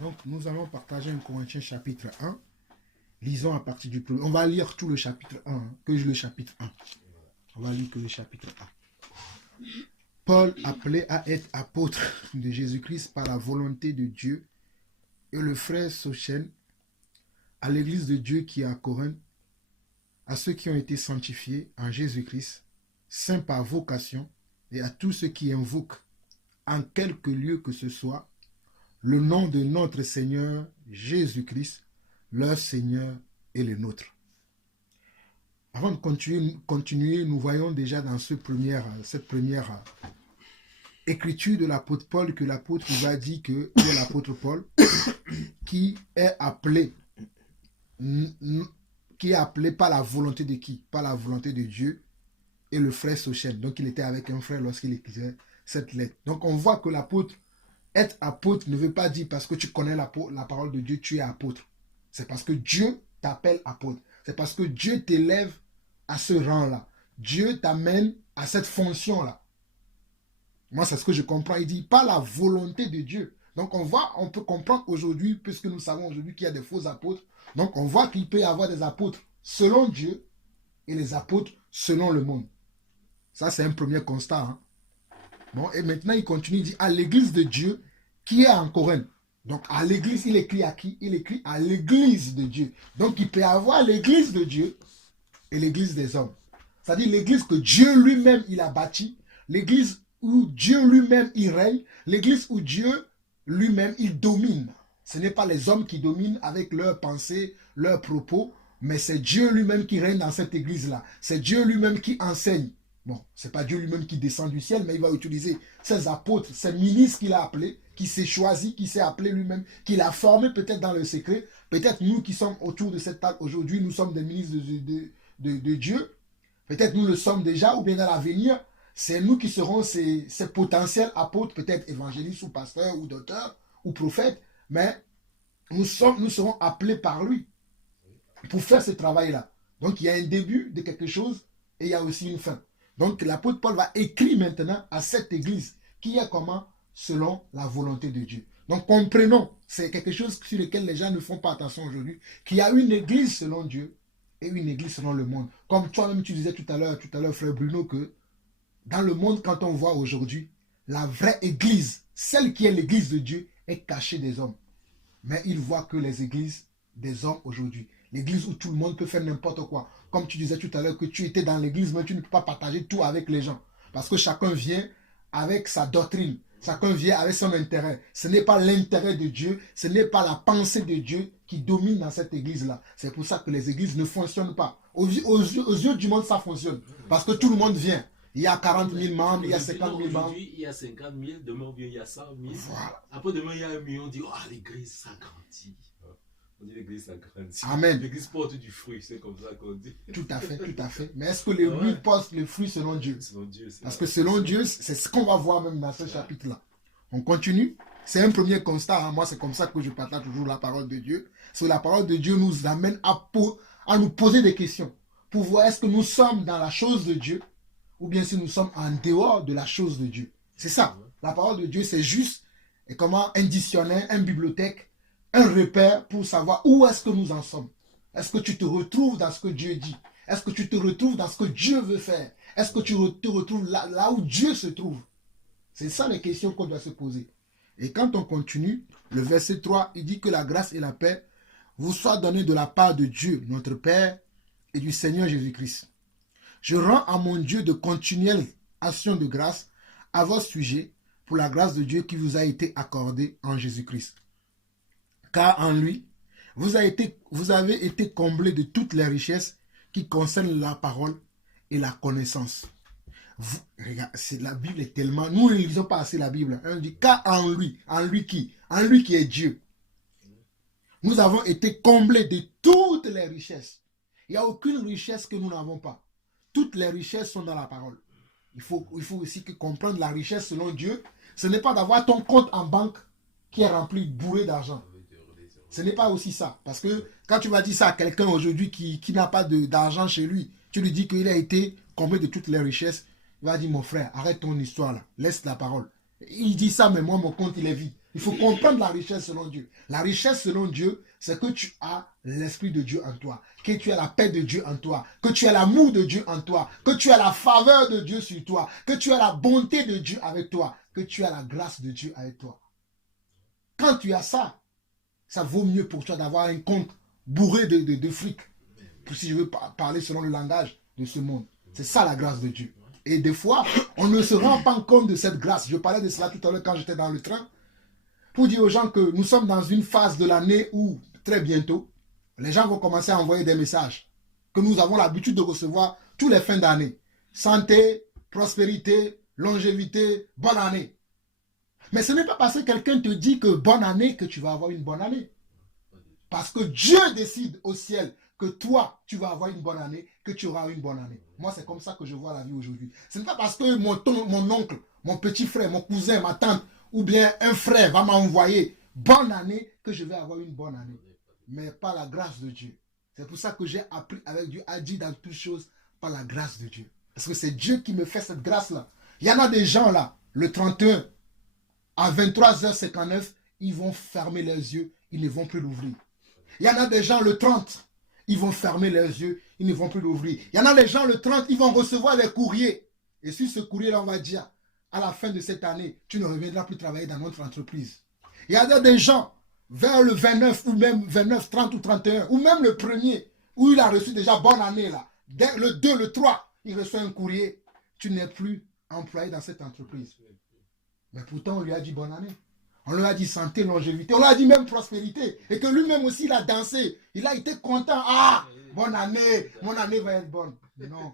Donc, nous allons partager 1 Corinthiens chapitre 1. Lisons à partir du premier. On va lire tout le chapitre 1, que le chapitre 1. On va lire que le chapitre 1. Paul, appelé à être apôtre de Jésus-Christ par la volonté de Dieu, et le frère Sosthène, à l'église de Dieu qui est à Corinthe, à ceux qui ont été sanctifiés en Jésus-Christ, saints par vocation, et à tous ceux qui invoquent, en quelque lieu que ce soit, le nom de notre Seigneur Jésus-Christ, leur Seigneur et le nôtre. Avant de continuer, nous voyons déjà dans cette première écriture de l'apôtre Paul que l'apôtre nous a dit que c'est l'apôtre Paul qui est appelé par la volonté de qui? Par la volonté de Dieu et le frère Sosthène. Donc il était avec un frère lorsqu'il écrivait cette lettre. Donc on voit que l'apôtre, être apôtre ne veut pas dire parce que tu connais la parole de Dieu, tu es apôtre. C'est parce que Dieu t'appelle apôtre. C'est parce que Dieu t'élève à ce rang-là. Dieu t'amène à cette fonction-là. Moi, c'est ce que je comprends. Il dit, pas la volonté de Dieu. Donc, on peut comprendre aujourd'hui, puisque nous savons aujourd'hui qu'il y a des faux apôtres. Donc, on voit qu'il peut y avoir des apôtres selon Dieu et les apôtres selon le monde. Ça, c'est un premier constat. Hein. Bon, et maintenant, il continue, il dit, à l'église de Dieu qui est en Corinthe. Donc, à l'église, il écrit à qui? Il écrit à l'église de Dieu. Donc, il peut y avoir l'église de Dieu et l'église des hommes. C'est-à-dire l'église que Dieu lui-même, il a bâtie. L'église où Dieu lui-même, il règne. L'église où Dieu lui-même, il domine. Ce n'est pas les hommes qui dominent avec leurs pensées, leurs propos, mais c'est Dieu lui-même qui règne dans cette église-là. C'est Dieu lui-même qui enseigne. Bon, ce n'est pas Dieu lui-même qui descend du ciel, mais il va utiliser ses apôtres, ses ministres qu'il a appelés, qui s'est choisi, qui s'est appelé lui-même, qu'il a formé peut-être dans le secret. Peut-être nous qui sommes autour de cette table aujourd'hui, nous sommes des ministres de Dieu. Peut-être nous le sommes déjà, ou bien dans l'avenir, c'est nous qui serons ces potentiels apôtres, peut-être évangélistes ou pasteurs ou docteurs ou prophètes, mais nous serons appelés par lui pour faire ce travail-là. Donc il y a un début de quelque chose et il y a aussi une fin. Donc l'apôtre Paul va écrire maintenant à cette église qui est comment? Selon la volonté de Dieu. Donc comprenons, c'est quelque chose sur lequel les gens ne font pas attention aujourd'hui, qu'il y a une église selon Dieu et une église selon le monde. Comme toi-même tu disais tout à l'heure, frère Bruno, que dans le monde, quand on voit aujourd'hui, la vraie église, celle qui est l'église de Dieu, est cachée des hommes. Mais ils voient que les églises des hommes aujourd'hui, l'église où tout le monde peut faire n'importe quoi. Comme tu disais tout à l'heure que tu étais dans l'église, mais tu ne peux pas partager tout avec les gens. Parce que chacun vient avec sa doctrine. Chacun vient avec son intérêt. Ce n'est pas l'intérêt de Dieu, ce n'est pas la pensée de Dieu qui domine dans cette église-là. C'est pour ça que les églises ne fonctionnent pas. Aux yeux du monde, ça fonctionne. Parce que tout le monde vient. Il y a 40 000 membres, il y a 50 000 membres. Aujourd'hui, il y a 50 000, demain il y a 100 000. Voilà. Après demain, il y a 1 million. On dit, oh, l'église s'agrandit. On dit l'église s'agrandit. Amen. L'église porte du fruit, c'est comme ça qu'on dit. Tout à fait, tout à fait. Mais est-ce que l'église porte le fruit selon Dieu? Selon Dieu. Parce que selon Dieu, c'est ce qu'on va voir même dans ce chapitre-là. On continue. C'est un premier constat. Hein. Moi, c'est comme ça que je partage toujours la parole de Dieu. C'est la parole de Dieu nous amène à nous poser des questions. Pour voir est-ce que nous sommes dans la chose de Dieu ou bien si nous sommes en dehors de la chose de Dieu. C'est ça. La parole de Dieu, c'est juste et comment un dictionnaire, une bibliothèque, un repère pour savoir où est-ce que nous en sommes. Est-ce que tu te retrouves dans ce que Dieu dit? Est-ce que tu te retrouves dans ce que Dieu veut faire? Est-ce que tu te retrouves là où Dieu se trouve? C'est ça les questions qu'on doit se poser. Et quand on continue, le verset 3, il dit que la grâce et la paix vous soient données de la part de Dieu, notre Père, et du Seigneur Jésus-Christ. Je rends à mon Dieu de continuelles actions de grâce à votre sujet pour la grâce de Dieu qui vous a été accordée en Jésus-Christ. Car en lui, vous avez été comblés de toutes les richesses qui concernent la parole et la connaissance. Regarde, la Bible est tellement... Nous ne lisons pas assez la Bible. On dit car en lui qui? En lui qui est Dieu. Nous avons été comblés de toutes les richesses. Il n'y a aucune richesse que nous n'avons pas. Toutes les richesses sont dans la parole. Il faut aussi comprendre la richesse selon Dieu. Ce n'est pas d'avoir ton compte en banque qui est rempli, bourré d'argent. Ce n'est pas aussi ça. Parce que quand tu vas dire ça à quelqu'un aujourd'hui qui n'a pas d'argent chez lui, tu lui dis qu'il a été comblé de toutes les richesses, il va dire, mon frère, arrête ton histoire là. Laisse la parole. Il dit ça, mais moi, mon compte, il est vide. Il faut comprendre la richesse selon Dieu. La richesse selon Dieu, c'est que tu as l'Esprit de Dieu en toi, que tu as la paix de Dieu en toi, que tu as l'amour de Dieu en toi, que tu as la faveur de Dieu sur toi, que tu as la bonté de Dieu avec toi, que tu as la grâce de Dieu avec toi. Quand tu as ça, ça vaut mieux pour toi d'avoir un compte bourré de fric, que si je veux parler selon le langage de ce monde. C'est ça la grâce de Dieu. Et des fois, on ne se rend pas compte de cette grâce. Je parlais de cela tout à l'heure quand j'étais dans le train, pour dire aux gens que nous sommes dans une phase de l'année où, très bientôt, les gens vont commencer à envoyer des messages que nous avons l'habitude de recevoir tous les fins d'année. Santé, prospérité, longévité, bonne année. Mais ce n'est pas parce que quelqu'un te dit que bonne année que tu vas avoir une bonne année. Parce que Dieu décide au ciel que toi, tu vas avoir une bonne année, que tu auras une bonne année. Moi, c'est comme ça que je vois la vie aujourd'hui. Ce n'est pas parce que mon oncle, mon petit frère, mon cousin, ma tante, ou bien un frère va m'envoyer bonne année que je vais avoir une bonne année. Mais par la grâce de Dieu. C'est pour ça que j'ai appris avec Dieu à dire dans toutes choses par la grâce de Dieu. Parce que c'est Dieu qui me fait cette grâce-là. Il y en a des gens là, le 31, à 23h59, ils vont fermer leurs yeux, ils ne vont plus l'ouvrir. Il y en a des gens le 30, ils vont fermer leurs yeux, ils ne vont plus l'ouvrir. Il y en a des gens le 30, ils vont recevoir des courriers. Et sur ce courrier-là, on va dire, à la fin de cette année, tu ne reviendras plus travailler dans notre entreprise. Il y a des gens, vers le 29 ou même 29, 30 ou 31, ou même le premier, où il a reçu déjà bonne année là. Dès le 2, le 3, il reçoit un courrier. Tu n'es plus employé dans cette entreprise. Mais pourtant, on lui a dit bonne année. On lui a dit santé, longévité. On lui a dit même prospérité. Et que lui-même aussi, il a dansé. Il a été content. Ah, bonne année. Mon année va être bonne. Non.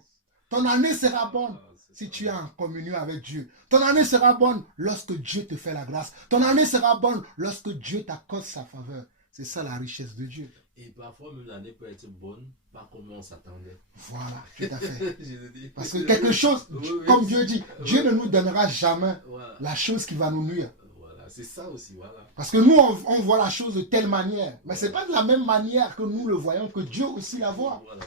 Ton année sera bonne si tu es en communion avec Dieu. Ton année sera bonne lorsque Dieu te fait la grâce. Ton année sera bonne lorsque Dieu t'accorde sa faveur. C'est ça la richesse de Dieu. Et parfois, même l'année peut être bonne, pas comme on s'attendait. Voilà, tout à fait. Parce que quelque chose, comme Dieu dit, Dieu ne nous donnera jamais la chose qui va nous nuire. Voilà, c'est ça aussi, voilà. Parce que nous, on voit la chose de telle manière. Mais ce n'est pas de la même manière que nous le voyons, que Dieu aussi la voit. Voilà.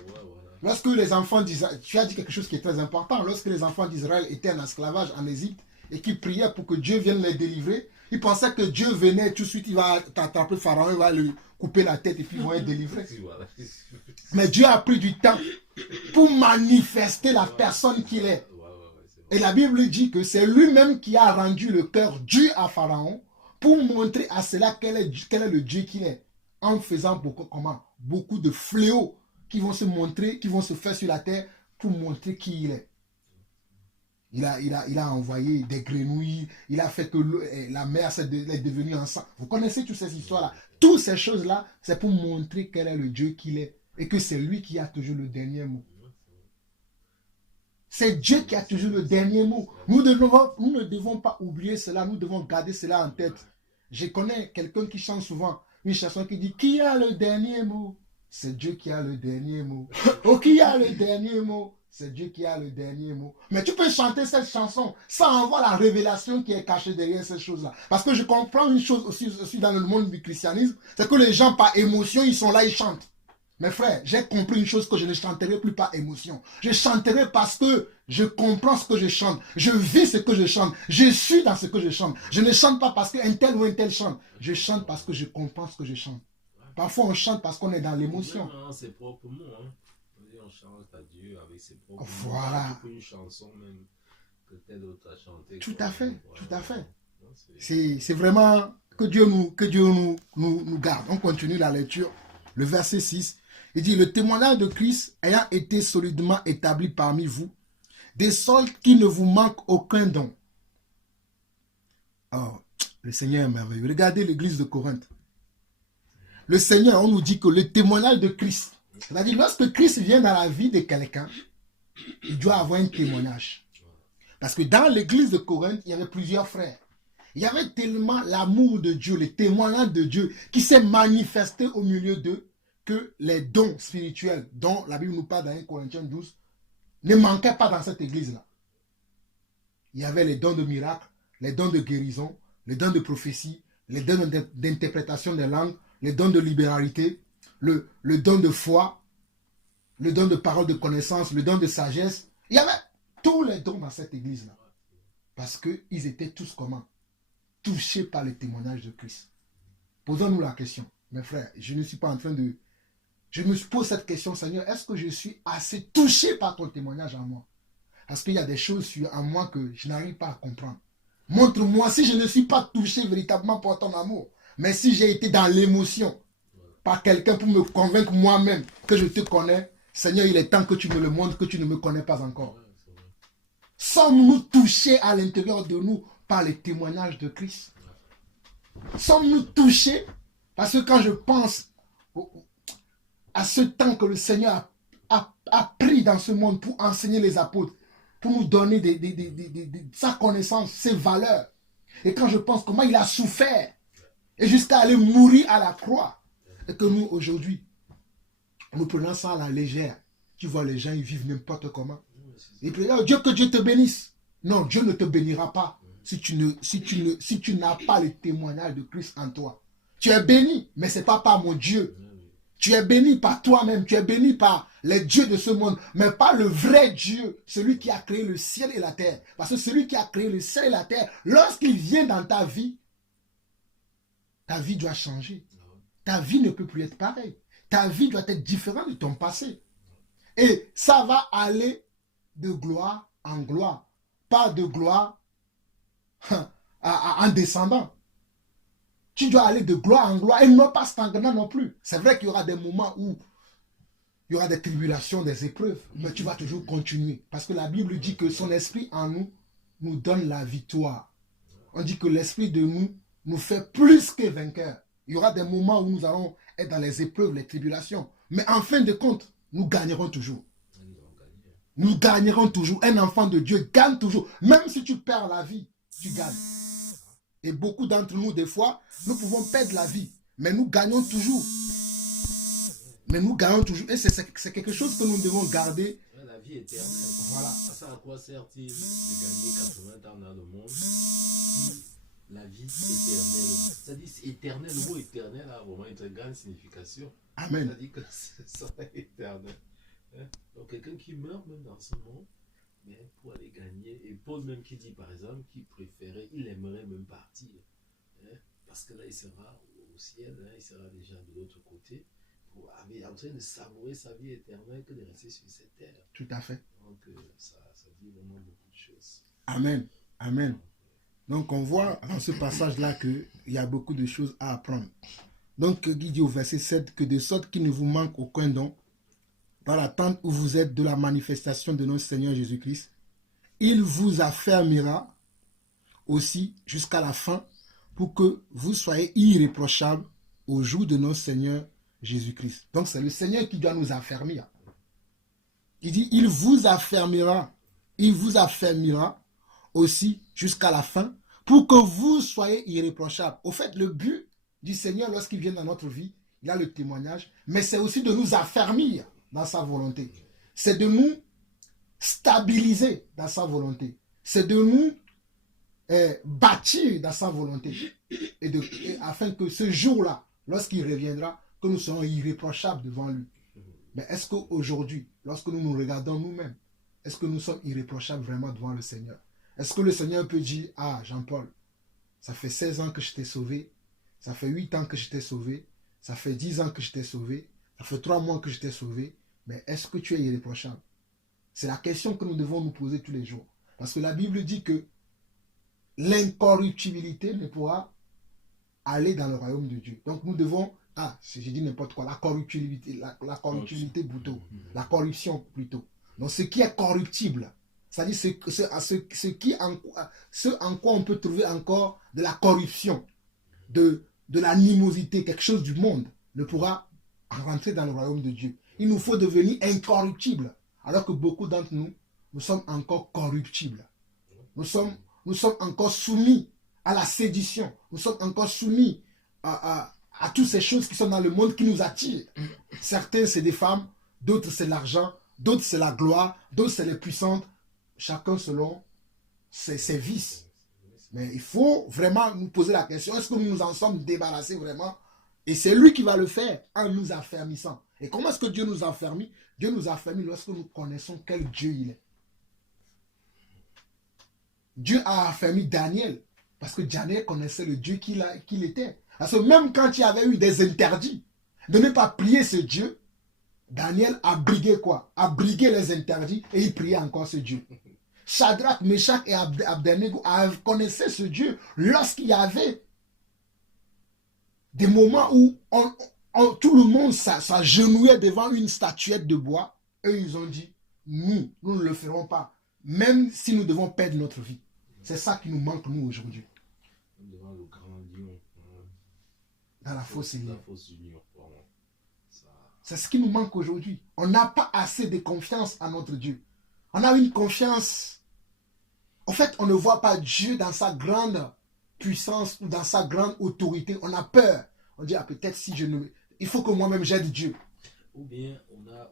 Lorsque les enfants d'Israël, tu as dit quelque chose qui est très important, lorsque les enfants d'Israël étaient en esclavage en Égypte et qu'ils priaient pour que Dieu vienne les délivrer, ils pensaient que Dieu venait tout de suite, il va t'attraper Pharaon, il va lui couper la tête et puis ils vont être délivrés. Mais Dieu a pris du temps pour manifester la personne qu'il est. Et la Bible dit que c'est lui-même qui a rendu le cœur dur à Pharaon pour montrer à cela quel est le Dieu qu'il est. En faisant beaucoup de fléaux qui vont se montrer, qui vont se faire sur la terre pour montrer qui il est. Il a envoyé des grenouilles, il a fait que la mer est devenue en sang. Vous connaissez toutes ces histoires-là. Toutes ces choses-là, c'est pour montrer quel est le Dieu qu'il est et que c'est lui qui a toujours le dernier mot. C'est Dieu qui a toujours le dernier mot. Nous ne devons pas oublier cela, nous devons garder cela en tête. Je connais quelqu'un qui chante souvent une chanson qui dit « Qui a le dernier mot ?» C'est Dieu qui a le dernier mot. Oh, qui a le dernier mot? C'est Dieu qui a le dernier mot. Mais tu peux chanter cette chanson sans avoir la révélation qui est cachée derrière cette chose-là. Parce que je comprends une chose aussi dans le monde du christianisme, c'est que les gens par émotion, ils sont là, ils chantent. Mes frères, j'ai compris une chose que je ne chanterai plus par émotion. Je chanterai parce que je comprends ce que je chante. Je vis ce que je chante. Je suis dans ce que je chante. Je ne chante pas parce qu'un tel ou un tel chante. Je chante parce que je comprends ce que je chante. Parfois, on chante parce qu'on est dans l'émotion. C'est propre mot. Hein. On chante à Dieu avec ses propres mots. Voilà. Une chanson même que tel autre a chanté. Tout à fait, voilà. tout à fait. C'est vraiment que Dieu nous garde. On continue la lecture. Le verset 6. Il dit, le témoignage de Christ ayant été solidement établi parmi vous, de sorte qu'il ne vous manque aucun don. Oh, le Seigneur est merveilleux. Regardez l'église de Corinthe. Le Seigneur, on nous dit que le témoignage de Christ, c'est-à-dire lorsque Christ vient dans la vie de quelqu'un, il doit avoir un témoignage. Parce que dans l'église de Corinthe, il y avait plusieurs frères. Il y avait tellement l'amour de Dieu, le témoignage de Dieu qui s'est manifesté au milieu d'eux que les dons spirituels dont la Bible nous parle dans 1 Corinthiens 12 ne manquaient pas dans cette église-là. Il y avait les dons de miracles, les dons de guérison, les dons de prophétie, les dons d'interprétation des langues, les dons de libéralité, le don de foi, le don de parole de connaissance, le don de sagesse. Il y avait tous les dons dans cette église-là. Parce qu'ils étaient tous comment? touchés par le témoignage de Christ? Posons-nous la question. Mes frères, je ne suis pas en train de... Je me pose cette question, Seigneur, est-ce que je suis assez touché par ton témoignage en moi? Parce qu'il y a des choses en moi que je n'arrive pas à comprendre. Montre-moi si je ne suis pas touché véritablement par ton amour, mais si j'ai été dans l'émotion par quelqu'un pour me convaincre moi-même que je te connais, Seigneur, il est temps que tu me le montres, que tu ne me connais pas encore. Sommes-nous touchés à l'intérieur de nous par les témoignages de Christ? Sommes-nous touchés? Parce que quand je pense à ce temps que le Seigneur a pris dans ce monde pour enseigner les apôtres, pour nous donner sa connaissance, ses valeurs. Et quand je pense comment il a souffert, et jusqu'à aller mourir à la croix, et que nous, aujourd'hui, nous prenons ça à la légère. Tu vois, les gens, ils vivent n'importe comment. Et puis, oh, Dieu, que Dieu te bénisse. Non, Dieu ne te bénira pas si tu n'as pas le témoignage de Christ en toi. Tu es béni, mais ce n'est pas par mon Dieu. Tu es béni par toi-même, tu es béni par les dieux de ce monde, mais pas le vrai Dieu, celui qui a créé le ciel et la terre. Parce que celui qui a créé le ciel et la terre, lorsqu'il vient dans ta vie doit changer. Ta vie ne peut plus être pareille. Ta vie doit être différente de ton passé. Et ça va aller de gloire en gloire, pas de gloire en descendant. Tu dois aller de gloire en gloire et non pas stagnant non plus. C'est vrai qu'il y aura des moments où il y aura des tribulations, des épreuves, mais tu vas toujours continuer. Parce que la Bible dit que son esprit en nous nous donne la victoire. On dit que l'esprit de nous fait plus que vainqueurs. Il y aura des moments où nous allons être dans les épreuves, les tribulations. Mais en fin de compte, nous gagnerons toujours. Nous gagnerons toujours. Un enfant de Dieu gagne toujours. Même si tu perds la vie, tu gagnes. Et beaucoup d'entre nous, des fois, nous pouvons perdre la vie. Mais nous gagnons toujours. Mais nous gagnons toujours. Et c'est quelque chose que nous devons garder. La vie éternelle. Voilà. Ça à quoi sert-il de gagner 80 ans dans le monde? La vie éternelle. C'est-à-dire éternel, le mot éternel a vraiment une très grande signification. Amen. C'est-à-dire que ça est éternel. Donc quelqu'un qui meurt même dans ce monde, mais pour aller gagner, et Paul même qui dit par exemple qu'il préférait, il aimerait même partir, parce que là il sera au ciel, il sera déjà de l'autre côté, en train de savourer sa vie éternelle que de rester sur cette terre. Tout à fait. Donc ça dit vraiment beaucoup de choses. Amen. Amen. Donc on voit dans ce passage-là qu'il y a beaucoup de choses à apprendre. Donc il dit au verset 7 que de sorte qu'il ne vous manque aucun don, dans l'attente où vous êtes de la manifestation de notre Seigneur Jésus-Christ, il vous affermira aussi jusqu'à la fin pour que vous soyez irréprochables au jour de notre Seigneur Jésus-Christ. Donc c'est le Seigneur qui doit nous affermir. Il dit, il vous affermira aussi jusqu'à la fin pour que vous soyez irréprochables. Au fait, le but du Seigneur lorsqu'il vient dans notre vie, il a le témoignage, mais c'est aussi de nous affermir dans sa volonté. C'est de nous stabiliser dans sa volonté. C'est de nous bâtir dans sa volonté. Et afin que ce jour-là, lorsqu'il reviendra, que nous serons irréprochables devant lui. Mais est-ce qu'aujourd'hui, lorsque nous nous regardons nous-mêmes, est-ce que nous sommes irréprochables vraiment devant le Seigneur? Est-ce que le Seigneur peut dire, ah Jean-Paul, ça fait 16 ans que je t'ai sauvé, ça fait 8 ans que je t'ai sauvé, ça fait 10 ans que je t'ai sauvé, ça fait 3 mois que je t'ai sauvé, mais est-ce que tu es irréprochable? C'est la question que nous devons nous poser tous les jours. Parce que la Bible dit que l'incorruptibilité ne pourra aller dans le royaume de Dieu. Donc nous devons, si j'ai dit n'importe quoi, la corruptibilité plutôt, la corruption plutôt. Donc ce qui est corruptible, c'est-à-dire ce en quoi on peut trouver encore de la corruption, de l'animosité, quelque chose du monde, ne pourra rentrer dans le royaume de Dieu. Il nous faut devenir incorruptibles, alors que beaucoup d'entre nous, nous sommes encore corruptibles. Nous sommes encore soumis à la sédition. Nous sommes encore soumis à toutes ces choses qui sont dans le monde qui nous attirent. Certains, c'est des femmes, d'autres, c'est l'argent, d'autres, c'est la gloire, d'autres, c'est les puissantes. Chacun selon ses vices. Mais il faut vraiment nous poser la question, est-ce que nous nous en sommes débarrassés vraiment? Et c'est lui qui va le faire en nous affermissant. Et comment est-ce que Dieu nous affermit? Dieu nous affermit lorsque nous connaissons quel Dieu il est. Dieu a affermi Daniel Parce que Daniel connaissait le Dieu qu'il était. Parce que même quand il y avait eu des interdits de ne pas prier ce Dieu, Daniel a brigué quoi? A brigué les interdits et il priait encore ce Dieu. Shadrach, Meshach et Abednego connaissaient ce Dieu lorsqu'il y avait des moments où tout le monde s'agenouillait devant une statuette de bois. Eux, ils ont dit, nous ne le ferons pas, même si nous devons perdre notre vie. C'est ça qui nous manque, nous, aujourd'hui. Devant le grand lion. Dans la fausse union. Ça... C'est ce qui nous manque aujourd'hui. On n'a pas assez de confiance en notre Dieu. On a une confiance. En fait, on ne voit pas Dieu dans sa grande puissance ou dans sa grande autorité. On a peur. On dit, ah, peut-être si je ne... Il faut que moi-même j'aide Dieu. Ou bien,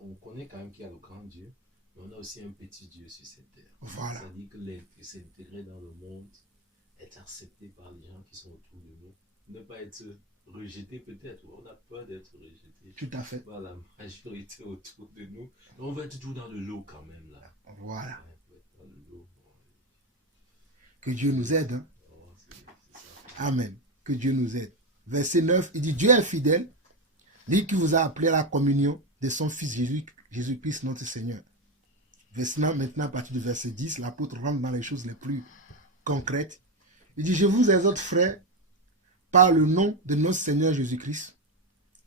on connaît quand même qu'il y a le grand Dieu, mais on a aussi un petit Dieu sur cette terre. Voilà. C'est-à-dire que s'intégrer dans le monde, être accepté par les gens qui sont autour de nous, ne pas être rejeté peut-être, on a peur d'être rejeté. Tout à fait. Par la majorité autour de nous. Mais on va être toujours dans le lot quand même là. Voilà. Ouais, dans le lot. Que Dieu nous aide. Hein? Oh, c'est ça. Amen. Que Dieu nous aide. Verset 9, il dit, Dieu est fidèle, lui qui vous a appelé à la communion de son Fils Jésus-Christ notre Seigneur. Maintenant, à partir du verset 10, l'apôtre rentre dans les choses les plus concrètes. Il dit, je vous exhorte, frères, par le nom de notre Seigneur Jésus-Christ,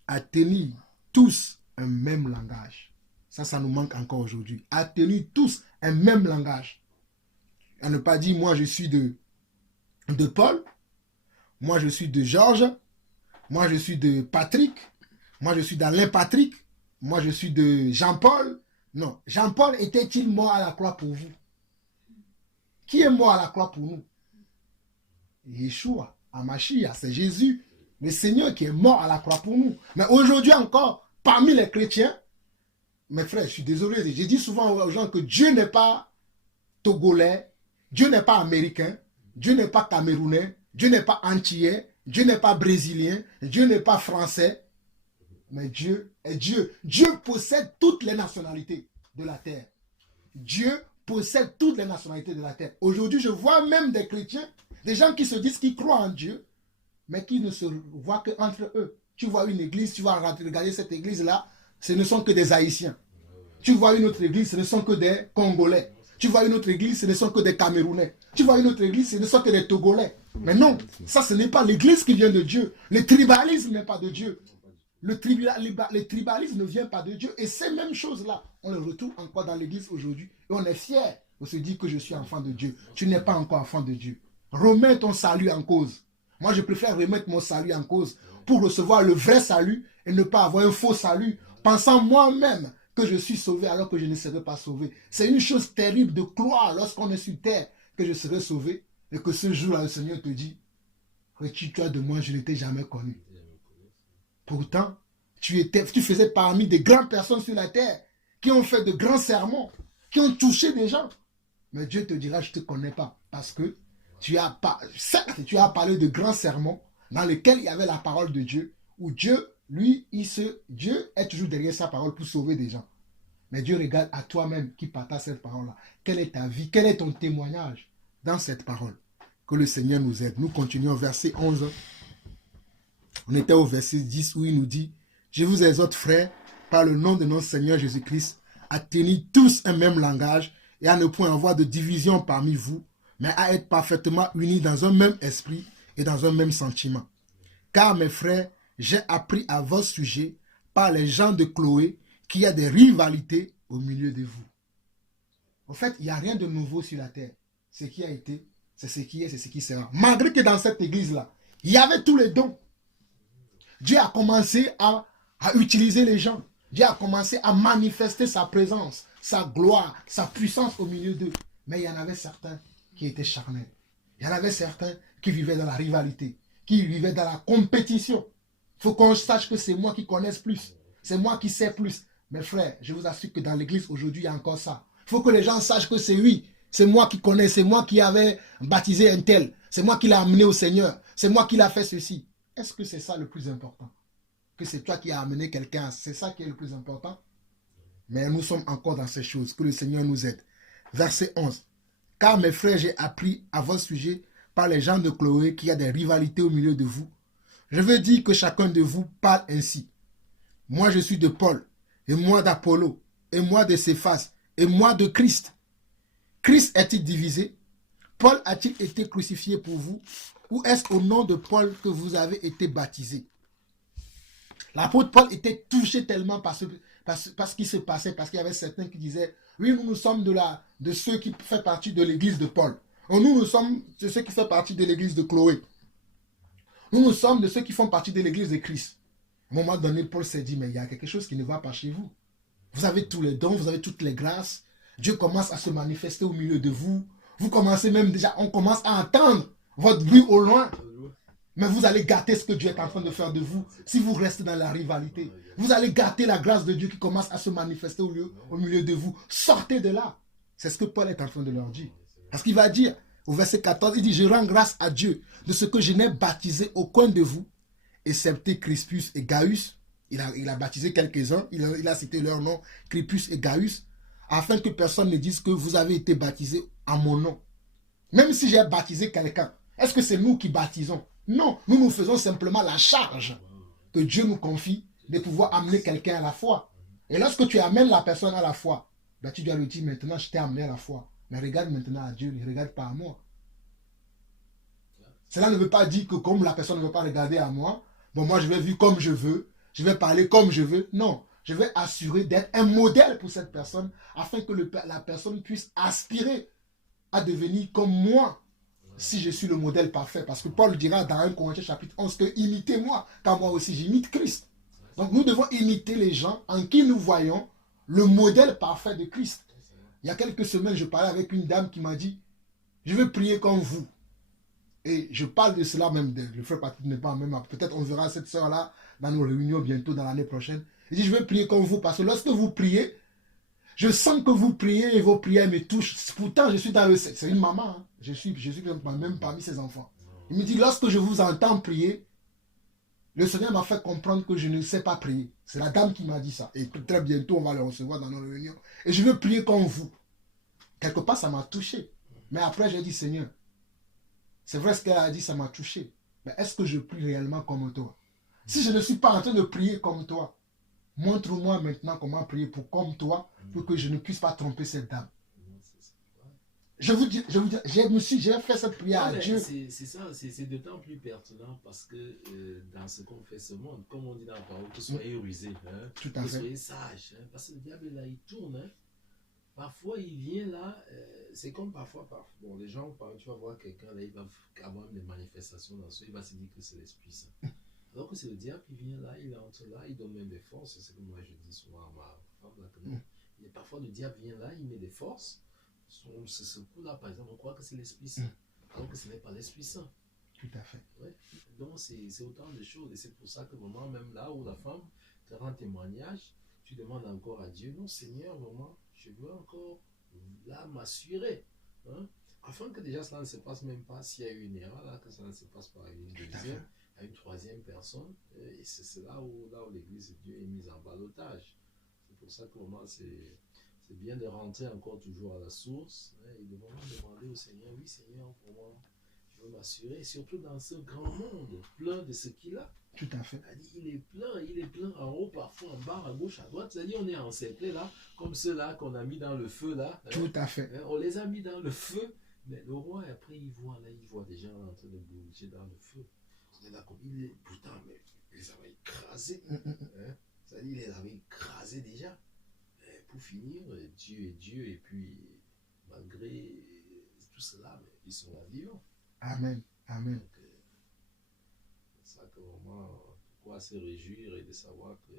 à tenir tous un même langage. Ça nous manque encore aujourd'hui. À tenir tous un même langage. À ne pas dire, moi je suis de Paul, moi je suis de Georges, moi je suis de Patrick, moi je suis d'Alain Patrick, moi je suis de Jean-Paul. Non, Jean-Paul était-il mort à la croix pour vous? Qui est mort à la croix pour nous? Yeshua, Amashia, c'est Jésus, le Seigneur qui est mort à la croix pour nous. Mais aujourd'hui encore, parmi les chrétiens, mes frères, je suis désolé, j'ai dit souvent aux gens que Dieu n'est pas togolais, Dieu n'est pas américain, Dieu n'est pas camerounais, Dieu n'est pas antillais, Dieu n'est pas brésilien, Dieu n'est pas français, mais Dieu est Dieu. Dieu possède toutes les nationalités de la terre. Dieu possède toutes les nationalités de la terre. Aujourd'hui, je vois même des chrétiens, des gens qui se disent qu'ils croient en Dieu, mais qui ne se voient qu'entre eux. Tu vois une église, tu vas regarder cette église-là, ce ne sont que des Haïtiens. Tu vois une autre église, ce ne sont que des Congolais. Tu vois une autre église, ce ne sont que des Camerounais. Tu vois une autre église, ce ne sont que des Togolais. Mais non, ça ce n'est pas l'église qui vient de Dieu. Le tribalisme n'est pas de Dieu. Le tribalisme ne vient pas de Dieu. Et ces mêmes choses-là, on les retrouve encore dans l'église aujourd'hui. Et on est fiers de se dire que je suis enfant de Dieu. Tu n'es pas encore enfant de Dieu. Remets ton salut en cause. Moi, je préfère remettre mon salut en cause pour recevoir le vrai salut et ne pas avoir un faux salut, pensant moi-même que je suis sauvé alors que je ne serai pas sauvé. C'est une chose terrible de croire lorsqu'on est sur terre que je serai sauvé et que ce jour-là, le Seigneur te dit, retire-toi de moi, je ne t'ai jamais connu. Pourtant, tu faisais parmi des grandes personnes sur la terre qui ont fait de grands sermons, qui ont touché des gens. Mais Dieu te dira, je ne te connais pas. Parce que certes, tu as parlé de grands sermons dans lesquels il y avait la parole de Dieu, où Dieu, lui, Dieu est toujours derrière sa parole pour sauver des gens. Mais Dieu regarde à toi-même qui partage cette parole-là. Quelle est ta vie? Quel est ton témoignage dans cette parole? Que le Seigneur nous aide. Nous continuons au verset 11. On était au verset 10 où il nous dit, je vous exhorte, frères, par le nom de notre Seigneur Jésus-Christ, à tenir tous un même langage et à ne point avoir de division parmi vous, mais à être parfaitement unis dans un même esprit et dans un même sentiment. Car, mes frères, j'ai appris à votre sujet, par les gens de Chloé, qu'il y a des rivalités au milieu de vous. En fait, il n'y a rien de nouveau sur la terre. Ce qui a été, c'est ce qui est, c'est ce qui sera. Malgré que dans cette église-là, il y avait tous les dons. Dieu a commencé à utiliser les gens. Dieu a commencé à manifester sa présence, sa gloire, sa puissance au milieu d'eux. Mais il y en avait certains qui étaient charnels. Il y en avait certains qui vivaient dans la rivalité, qui vivaient dans la compétition. Il faut qu'on sache que c'est moi qui connaisse plus. C'est moi qui sais plus. Mes frères, je vous assure que dans l'église aujourd'hui, il y a encore ça. Il faut que les gens sachent que c'est oui. C'est moi qui connais, c'est moi qui avais baptisé un tel. C'est moi qui l'ai amené au Seigneur. C'est moi qui l'ai fait ceci. Est-ce que c'est ça le plus important? Que c'est toi qui as amené quelqu'un, c'est ça qui est le plus important? Mais nous sommes encore dans ces choses. Que le Seigneur nous aide. Verset 11. Car mes frères, j'ai appris à votre sujet par les gens de Chloé qu'il y a des rivalités au milieu de vous, je veux dire que chacun de vous parle ainsi. Moi, je suis de Paul, et moi d'Apollo, et moi de Céphas, et moi de Christ. Christ est-il divisé? Paul a-t-il été crucifié pour vous? Ou est-ce au nom de Paul que vous avez été baptisés? L'apôtre Paul était touché tellement par ce qui se passait, parce qu'il y avait certains qui disaient, oui, nous sommes de ceux qui font partie de l'église de Paul. Nous sommes de ceux qui font partie de l'église de Chloé. Nous sommes de ceux qui font partie de l'église de Christ. À un moment donné, Paul s'est dit, mais il y a quelque chose qui ne va pas chez vous. Vous avez tous les dons, vous avez toutes les grâces. Dieu commence à se manifester au milieu de vous. Vous commencez même déjà, on commence à entendre votre bruit au loin. Mais vous allez gâter ce que Dieu est en train de faire de vous si vous restez dans la rivalité. Vous allez gâter la grâce de Dieu qui commence à se manifester au milieu de vous. Sortez de là. C'est ce que Paul est en train de leur dire. Parce qu'il va dire, au verset 14, il dit, je rends grâce à Dieu de ce que je n'ai baptisé aucun de vous, excepté Crispus et Gaius. Il a baptisé quelques-uns, il a cité leur nom, Crispus et Gaius, afin que personne ne dise que vous avez été baptisés en mon nom. Même si j'ai baptisé quelqu'un, est-ce que c'est nous qui baptisons? Non, nous faisons simplement la charge que Dieu nous confie de pouvoir amener quelqu'un à la foi. Et lorsque tu amènes la personne à la foi, ben tu dois lui dire maintenant je t'ai amené à la foi. Mais regarde maintenant à Dieu, ne regarde pas à moi. Cela ne veut pas dire que comme la personne ne veut pas regarder à moi, bon moi je vais vivre comme je veux, je vais parler comme je veux. Non, je vais assurer d'être un modèle pour cette personne afin que la personne puisse aspirer à devenir comme moi si je suis le modèle parfait. Parce que Paul dira dans 1 Corinthiens chapitre 11 que imitez-moi car moi aussi j'imite Christ. Donc nous devons imiter les gens en qui nous voyons le modèle parfait de Christ. Il y a quelques semaines, je parlais avec une dame qui m'a dit, je veux prier comme vous. Et je parle de cela même, le frère Patrick n'est pas même, peut-être on verra cette soeur-là dans nos réunions bientôt dans l'année prochaine. Il dit, je veux prier comme vous parce que lorsque vous priez, je sens que vous priez et vos prières me touchent. Pourtant, je suis dans le... C'est une maman, hein. Je suis même parmi ses enfants. Il me dit, lorsque je vous entends prier, le Seigneur m'a fait comprendre que je ne sais pas prier. C'est la dame qui m'a dit ça. Et très bientôt, on va le recevoir dans nos réunions. Et je veux prier comme vous. Quelque part, ça m'a touché. Mais après, j'ai dit, Seigneur, c'est vrai ce qu'elle a dit, ça m'a touché. Mais est-ce que je prie réellement comme toi? Si je ne suis pas en train de prier comme toi, montre-moi maintenant comment prier comme toi, pour que je ne puisse pas tromper cette dame. Je vous dis, j'ai fait cette prière à Dieu. C'est ça, c'est d'autant plus pertinent parce que dans ce qu'on fait ce monde, comme on dit dans la parole, que soyez rusés, hein, tout à que fait. soyez sages, hein, parce que le diable là, il tourne. Hein. Parfois, il vient là, c'est comme parfois, bon, les gens, tu vas voir quelqu'un là, il va avoir des manifestations dans ce, il va se dire que c'est l'Esprit Saint. Alors que c'est le diable qui vient là, il entre là, il donne même des forces, c'est ce que moi je dis souvent à ma femme là, que non. Et parfois le diable vient là, il met des forces. Ce coup-là, par exemple, on croit que c'est l'Esprit Saint, alors que ce n'est pas l'Esprit Saint. Tout à fait. Ouais. Donc, c'est autant de choses. Et c'est pour ça que vraiment, même là où la femme te rend témoignage, tu demandes encore à Dieu, non Seigneur, vraiment, je veux encore là m'assurer. Hein, afin que déjà cela ne se passe même pas s'il y a eu une erreur, là, que ça ne se passe pas à une deuxième, à une troisième personne. Et c'est là où l'Église de Dieu est mise en ballottage. C'est pour ça que vraiment, c'est bien de rentrer encore toujours à la source, hein, et de vraiment demander au Seigneur, oui Seigneur, pour moi, je veux m'assurer, surtout dans ce grand monde, plein de ce qu'il a. Tout à fait. Il est plein en haut, parfois en bas, à gauche, à droite. C'est-à-dire on est encerclé là, comme ceux-là qu'on a mis dans le feu là. Tout à fait. On les a mis dans le feu, mais le roi, après il voit des gens en train de bouger dans le feu. Pourtant, mais il les avait écrasés. Hein? C'est-à-dire il les avait écrasés déjà. Pour finir, Dieu est Dieu, et puis malgré tout cela, mais ils sont là vivants. Amen. Amen. Donc, c'est ça que vraiment, pourquoi se réjouir et de savoir que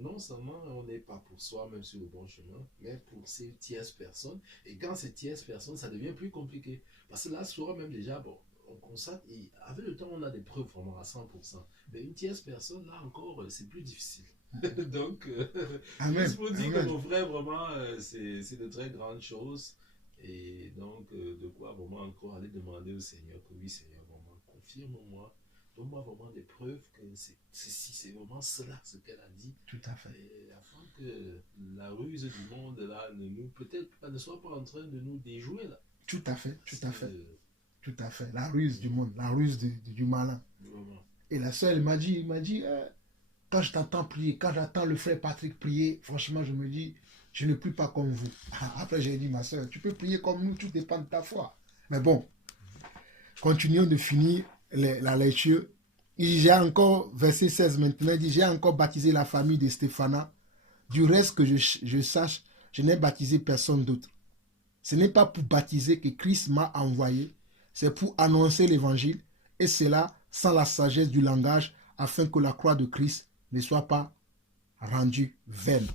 non seulement on n'est pas pour soi, même sur le bon chemin, mais pour ces tierces personnes. Et quand ces tierces personnes, ça devient plus compliqué. Parce que là, souvent même déjà, bon, on constate, et avec le temps, on a des preuves vraiment à 100%. Mais une tierce personne, là encore, c'est plus difficile. Donc, juste pour dire que mon frère, vraiment, c'est de très grandes choses. Et donc, de quoi vraiment encore aller demander au Seigneur que oui, Seigneur, vraiment, confirme-moi, donne-moi vraiment des preuves que c'est vraiment cela, ce qu'elle a dit. Tout à fait. Et afin que la ruse du monde, là, peut-être ne soit pas en train de nous déjouer, là. Tout à fait, tout à fait. C'est, Tout à fait. La ruse du monde, la ruse du malin. vraiment. Et la sœur, elle m'a dit, quand je t'entends prier, quand j'entends le frère Patrick prier, franchement, je me dis, je ne prie pas comme vous. Après, j'ai dit, ma sœur, tu peux prier comme nous, tout dépend de ta foi. Mais bon, continuons de finir la lecture. J'ai encore, verset 16 maintenant, il dit, j'ai encore baptisé la famille de Stéphana. Du reste que je sache, je n'ai baptisé personne d'autre. Ce n'est pas pour baptiser que Christ m'a envoyé, c'est pour annoncer l'évangile, et cela sans la sagesse du langage, afin que la croix de Christ ne soit pas rendue vaine.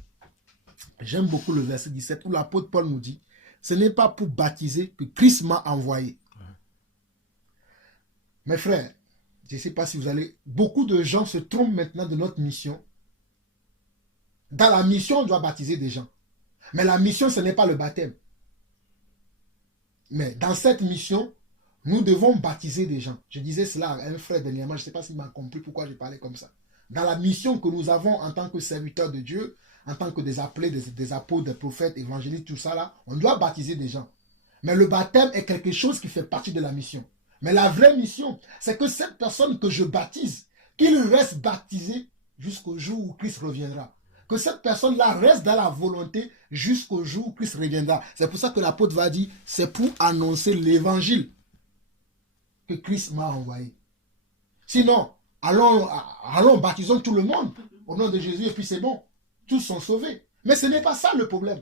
J'aime beaucoup le verset 17 où l'apôtre Paul nous dit, ce n'est pas pour baptiser que Christ m'a envoyé. Mes frères, je ne sais pas si vous allez... Beaucoup de gens se trompent maintenant de notre mission. Dans la mission, on doit baptiser des gens. Mais la mission, ce n'est pas le baptême. Mais dans cette mission, nous devons baptiser des gens. Je disais cela à un frère dernièrement, je ne sais pas s'il m'a compris pourquoi j'ai parlé comme ça. Dans la mission que nous avons en tant que serviteurs de Dieu, en tant que des appelés, des apôtres, des prophètes, évangélistes, tout ça là, on doit baptiser des gens. Mais le baptême est quelque chose qui fait partie de la mission. Mais la vraie mission, c'est que cette personne que je baptise, qu'il reste baptisé jusqu'au jour où Christ reviendra. Que cette personne-là reste dans la volonté jusqu'au jour où Christ reviendra. C'est pour ça que l'apôtre va dire, c'est pour annoncer l'évangile que Christ m'a envoyé. Sinon, allons, baptisons tout le monde au nom de Jésus et puis c'est bon. Tous sont sauvés. Mais ce n'est pas ça le problème.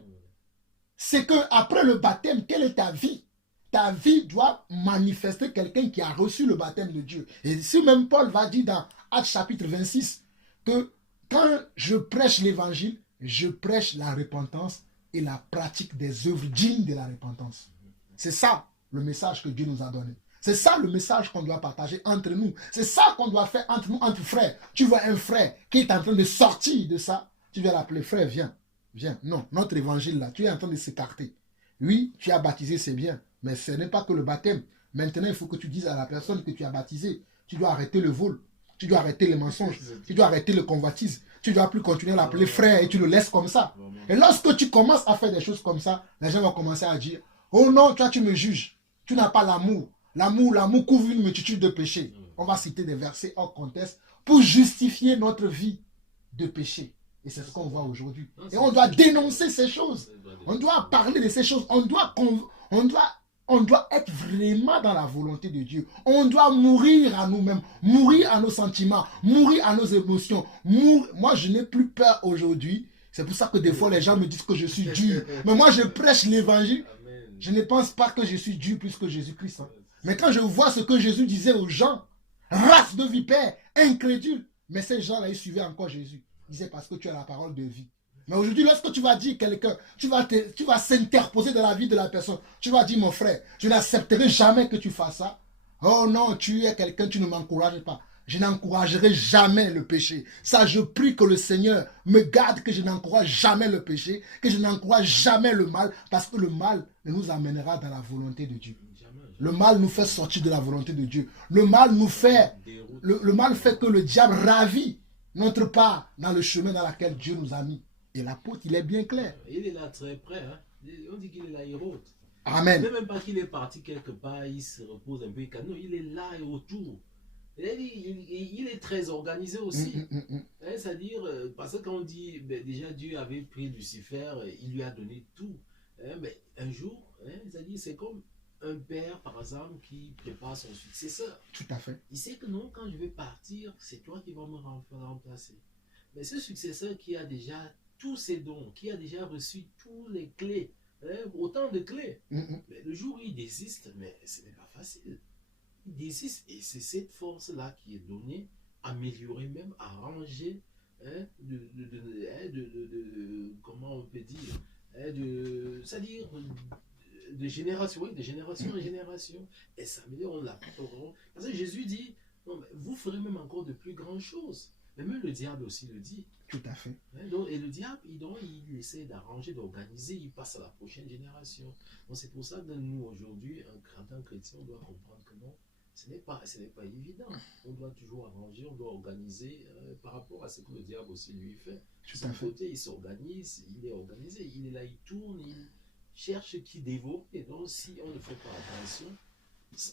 C'est que après le baptême, quelle est ta vie? Ta vie doit manifester quelqu'un qui a reçu le baptême de Dieu. Et si même Paul va dire dans Actes chapitre 26 que quand je prêche l'évangile, je prêche la repentance et la pratique des œuvres dignes de la repentance. C'est ça le message que Dieu nous a donné. C'est ça le message qu'on doit partager entre nous. C'est ça qu'on doit faire entre nous, entre frères. Tu vois un frère qui est en train de sortir de ça, tu vas l'appeler frère, viens. Viens. Non, notre évangile là, tu es en train de s'écarter. Oui, tu as baptisé, c'est bien, mais ce n'est pas que le baptême. Maintenant, il faut que tu dises à la personne que tu as baptisé, tu dois arrêter le vol, tu dois arrêter les mensonges, tu dois arrêter le convoitise, tu ne dois plus continuer à l'appeler frère et tu le laisses comme ça. Et lorsque tu commences à faire des choses comme ça, les gens vont commencer à dire, oh non, toi tu me juges, tu n'as pas l'amour. L'amour couvre une multitude de péchés. On va citer des versets hors contexte pour justifier notre vie de péché. Et c'est ce qu'on voit aujourd'hui. Et on doit dénoncer ces choses. On doit parler de ces choses. On doit être vraiment dans la volonté de Dieu. On doit mourir à nous-mêmes, mourir à nos sentiments, mourir à nos émotions. Moi, je n'ai plus peur aujourd'hui. C'est pour ça que des fois, les gens me disent que je suis dur. Mais moi, je prêche l'évangile. Je ne pense pas que je suis dur plus que Jésus-Christ. Hein. Mais quand je vois ce que Jésus disait aux gens, race de vipères, incrédules, mais ces gens-là, ils suivaient encore Jésus. Ils disaient parce que tu as la parole de vie. Mais aujourd'hui, lorsque tu vas dire quelqu'un, tu vas s'interposer dans la vie de la personne. Tu vas dire, mon frère, je n'accepterai jamais que tu fasses ça. Oh non, tu es quelqu'un, tu ne m'encourages pas. Je n'encouragerai jamais le péché. Ça, je prie que le Seigneur me garde, que je n'encourage jamais le péché, que je n'encourage jamais le mal, parce que le mal nous amènera dans la volonté de Dieu. Le mal nous fait sortir de la volonté de Dieu. Le mal nous fait, le mal fait que le diable ravit notre part dans le chemin dans lequel Dieu nous a mis. Et l'apôtre, il est bien clair. Il est là très près. Hein? On dit qu'il est là, il rôde. Amen. Ce n'est même pas qu'il est parti quelque part, il se repose un peu. Non, il est là et autour. Il est très organisé aussi. C'est-à-dire, parce que quand on dit, déjà Dieu avait pris Lucifer, il lui a donné tout. Mais un jour, c'est-à-dire, c'est comme un père, par exemple, qui prépare son successeur. Tout à fait. Il sait que non, quand je vais partir, c'est toi qui vas me remplacer. Mais ce successeur qui a déjà tous ses dons, qui a déjà reçu toutes les clés, autant de clés, mais le jour où il désiste, mais ce n'est pas facile. Il désiste et c'est cette force-là qui est donnée, améliorée même, arrangée, comment on peut dire, c'est-à-dire de génération, oui, de génération en génération, et s'améliore, on l'apporteront. Parce que Jésus dit, non, mais vous ferez même encore de plus grandes choses. Mais même le diable aussi le dit. Tout à fait. Donc, et le diable, il essaie d'arranger, d'organiser, il passe à la prochaine génération. Donc c'est pour ça que nous, aujourd'hui, en tant que chrétien, on doit comprendre que non, ce n'est pas évident. On doit toujours arranger, on doit organiser par rapport à ce que le diable aussi lui fait. De son côté, il s'organise, il est organisé, il est là, il tourne, cherche qui dévorer. Donc, si on ne fait pas attention,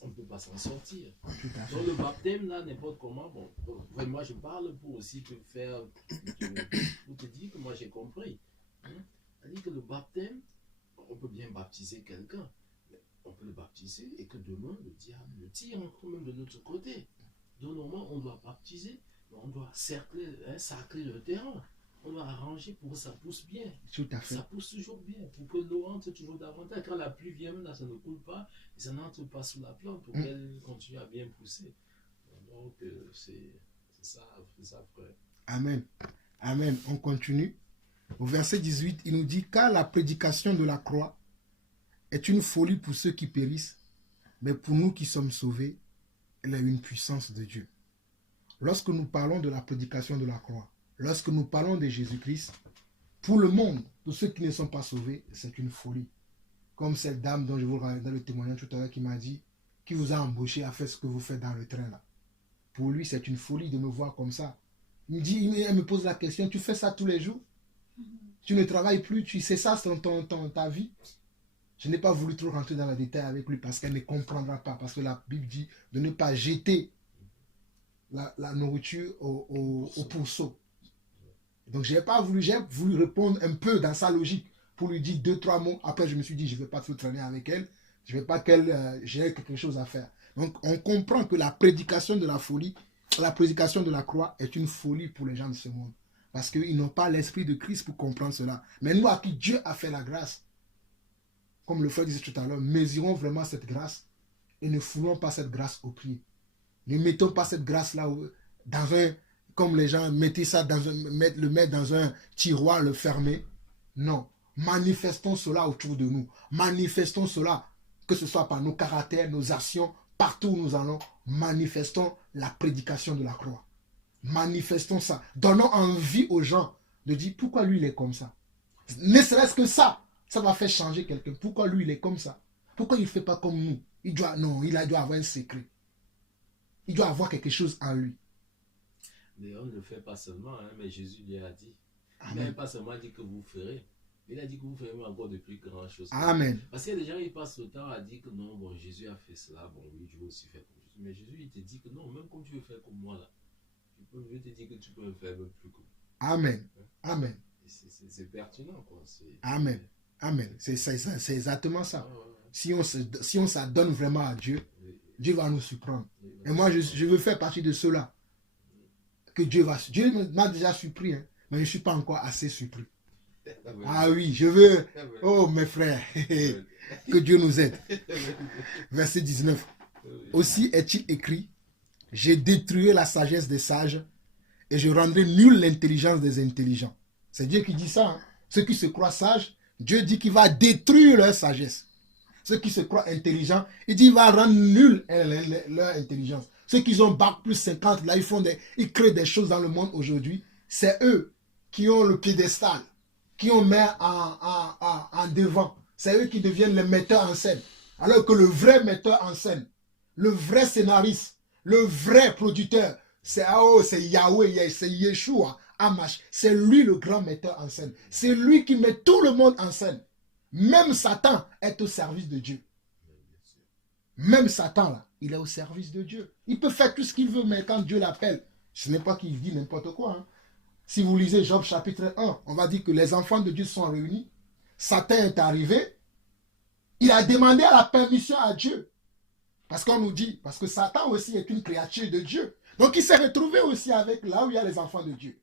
on ne peut pas s'en sortir. Tout à fait. Donc, le baptême, là, n'importe comment, bon, moi, je parle pour aussi te faire, pour te dire que moi, j'ai compris. Hein? C'est-à-dire que le baptême, on peut bien baptiser quelqu'un, mais on peut le baptiser et que demain, le diable le tire quand même de l'autre côté. Donc, normalement, on doit baptiser, mais on doit sacrer le terrain. On doit arranger pour que ça pousse bien. Tout à fait. Ça pousse toujours bien, pour que l'eau entre toujours davantage. Quand la pluie vient, là, ça ne coule pas, et ça n'entre pas sous la plante pour qu'elle continue à bien pousser. Donc, c'est ça, frère. Amen. Amen. On continue. Au verset 18, il nous dit, car la prédication de la croix est une folie pour ceux qui périssent, mais pour nous qui sommes sauvés, elle est une puissance de Dieu. Lorsque nous parlons de la prédication de la croix, lorsque nous parlons de Jésus-Christ, pour le monde, pour ceux qui ne sont pas sauvés, c'est une folie. Comme cette dame dont je vous rappelle dans le témoignage tout à l'heure qui m'a dit, qui vous a embauché à faire ce que vous faites dans le train là. Pour lui, c'est une folie de me voir comme ça. Elle me pose la question, tu fais ça tous les jours? Tu ne travailles plus, c'est ça ta vie? Je n'ai pas voulu trop rentrer dans le détail avec lui parce qu'elle ne comprendra pas. Parce que la Bible dit de ne pas jeter la nourriture au pourceau. Donc j'ai voulu répondre un peu dans sa logique pour lui dire 2-3 mots. Après je me suis dit je ne vais pas trop traîner avec elle. Je ne veux pas qu'elle j'ai quelque chose à faire. Donc on comprend que la prédication de la folie, la prédication de la croix est une folie pour les gens de ce monde. Parce qu'ils n'ont pas l'esprit de Christ pour comprendre cela. Mais nous à qui Dieu a fait la grâce, comme le frère disait tout à l'heure, mesurons vraiment cette grâce et ne foulons pas cette grâce au pied. Ne mettons pas cette grâce-là dans un, comme les gens mettaient ça le mettre dans un tiroir, le fermer. Non. Manifestons cela autour de nous. Manifestons cela, que ce soit par nos caractères, nos actions, partout où nous allons. Manifestons la prédication de la croix. Manifestons ça. Donnons envie aux gens de dire pourquoi lui il est comme ça. Ne serait-ce que ça va faire changer quelqu'un. Pourquoi lui il est comme ça? Pourquoi il ne fait pas comme nous? Il doit avoir un secret. Il doit avoir quelque chose en lui. Mais on ne le fait pas seulement, hein, mais Jésus lui a dit. Il n'a pas seulement dit que vous ferez. Il a dit que vous ferez encore de plus grandes choses. Amen. Parce qu'il y a des gens qui passent le temps à dire que non, bon, Jésus a fait cela, bon, oui, je veux aussi faire comme Jésus. Mais Jésus, il te dit que non, même comme tu veux faire comme moi, là, je te dis que tu peux le faire même plus que moi. Amen. Amen. C'est pertinent, quoi. Amen. Amen. C'est exactement ça. Si on s'adonne vraiment à Dieu, Dieu va nous surprendre. Et moi, je veux faire partie de ceux-là. Que Dieu m'a déjà surpris, hein, mais je ne suis pas encore assez surpris. Ah oui, je veux. Oh, mes frères, que Dieu nous aide. Verset 19. Aussi est-il écrit, j'ai détruit la sagesse des sages et je rendrai nulle l'intelligence des intelligents. C'est Dieu qui dit ça. Hein. Ceux qui se croient sages, Dieu dit qu'il va détruire leur sagesse. Ceux qui se croient intelligents, il dit qu'il va rendre nulle leur intelligence. Ceux qui ont bac plus 50, là, ils créent des choses dans le monde aujourd'hui. C'est eux qui ont le piédestal, qui ont mis en devant. C'est eux qui deviennent les metteurs en scène. Alors que le vrai metteur en scène, le vrai scénariste, le vrai producteur, c'est Yahweh, c'est Yeshua, Amash. C'est lui le grand metteur en scène. C'est lui qui met tout le monde en scène. Même Satan est au service de Dieu. Même Satan, là, il est au service de Dieu. Il peut faire tout ce qu'il veut, mais quand Dieu l'appelle, ce n'est pas qu'il dit n'importe quoi. Hein. Si vous lisez Job chapitre 1, on va dire que les enfants de Dieu sont réunis. Satan est arrivé. Il a demandé la permission à Dieu. Parce qu'on nous dit, parce que Satan aussi est une créature de Dieu. Donc il s'est retrouvé aussi avec là où il y a les enfants de Dieu.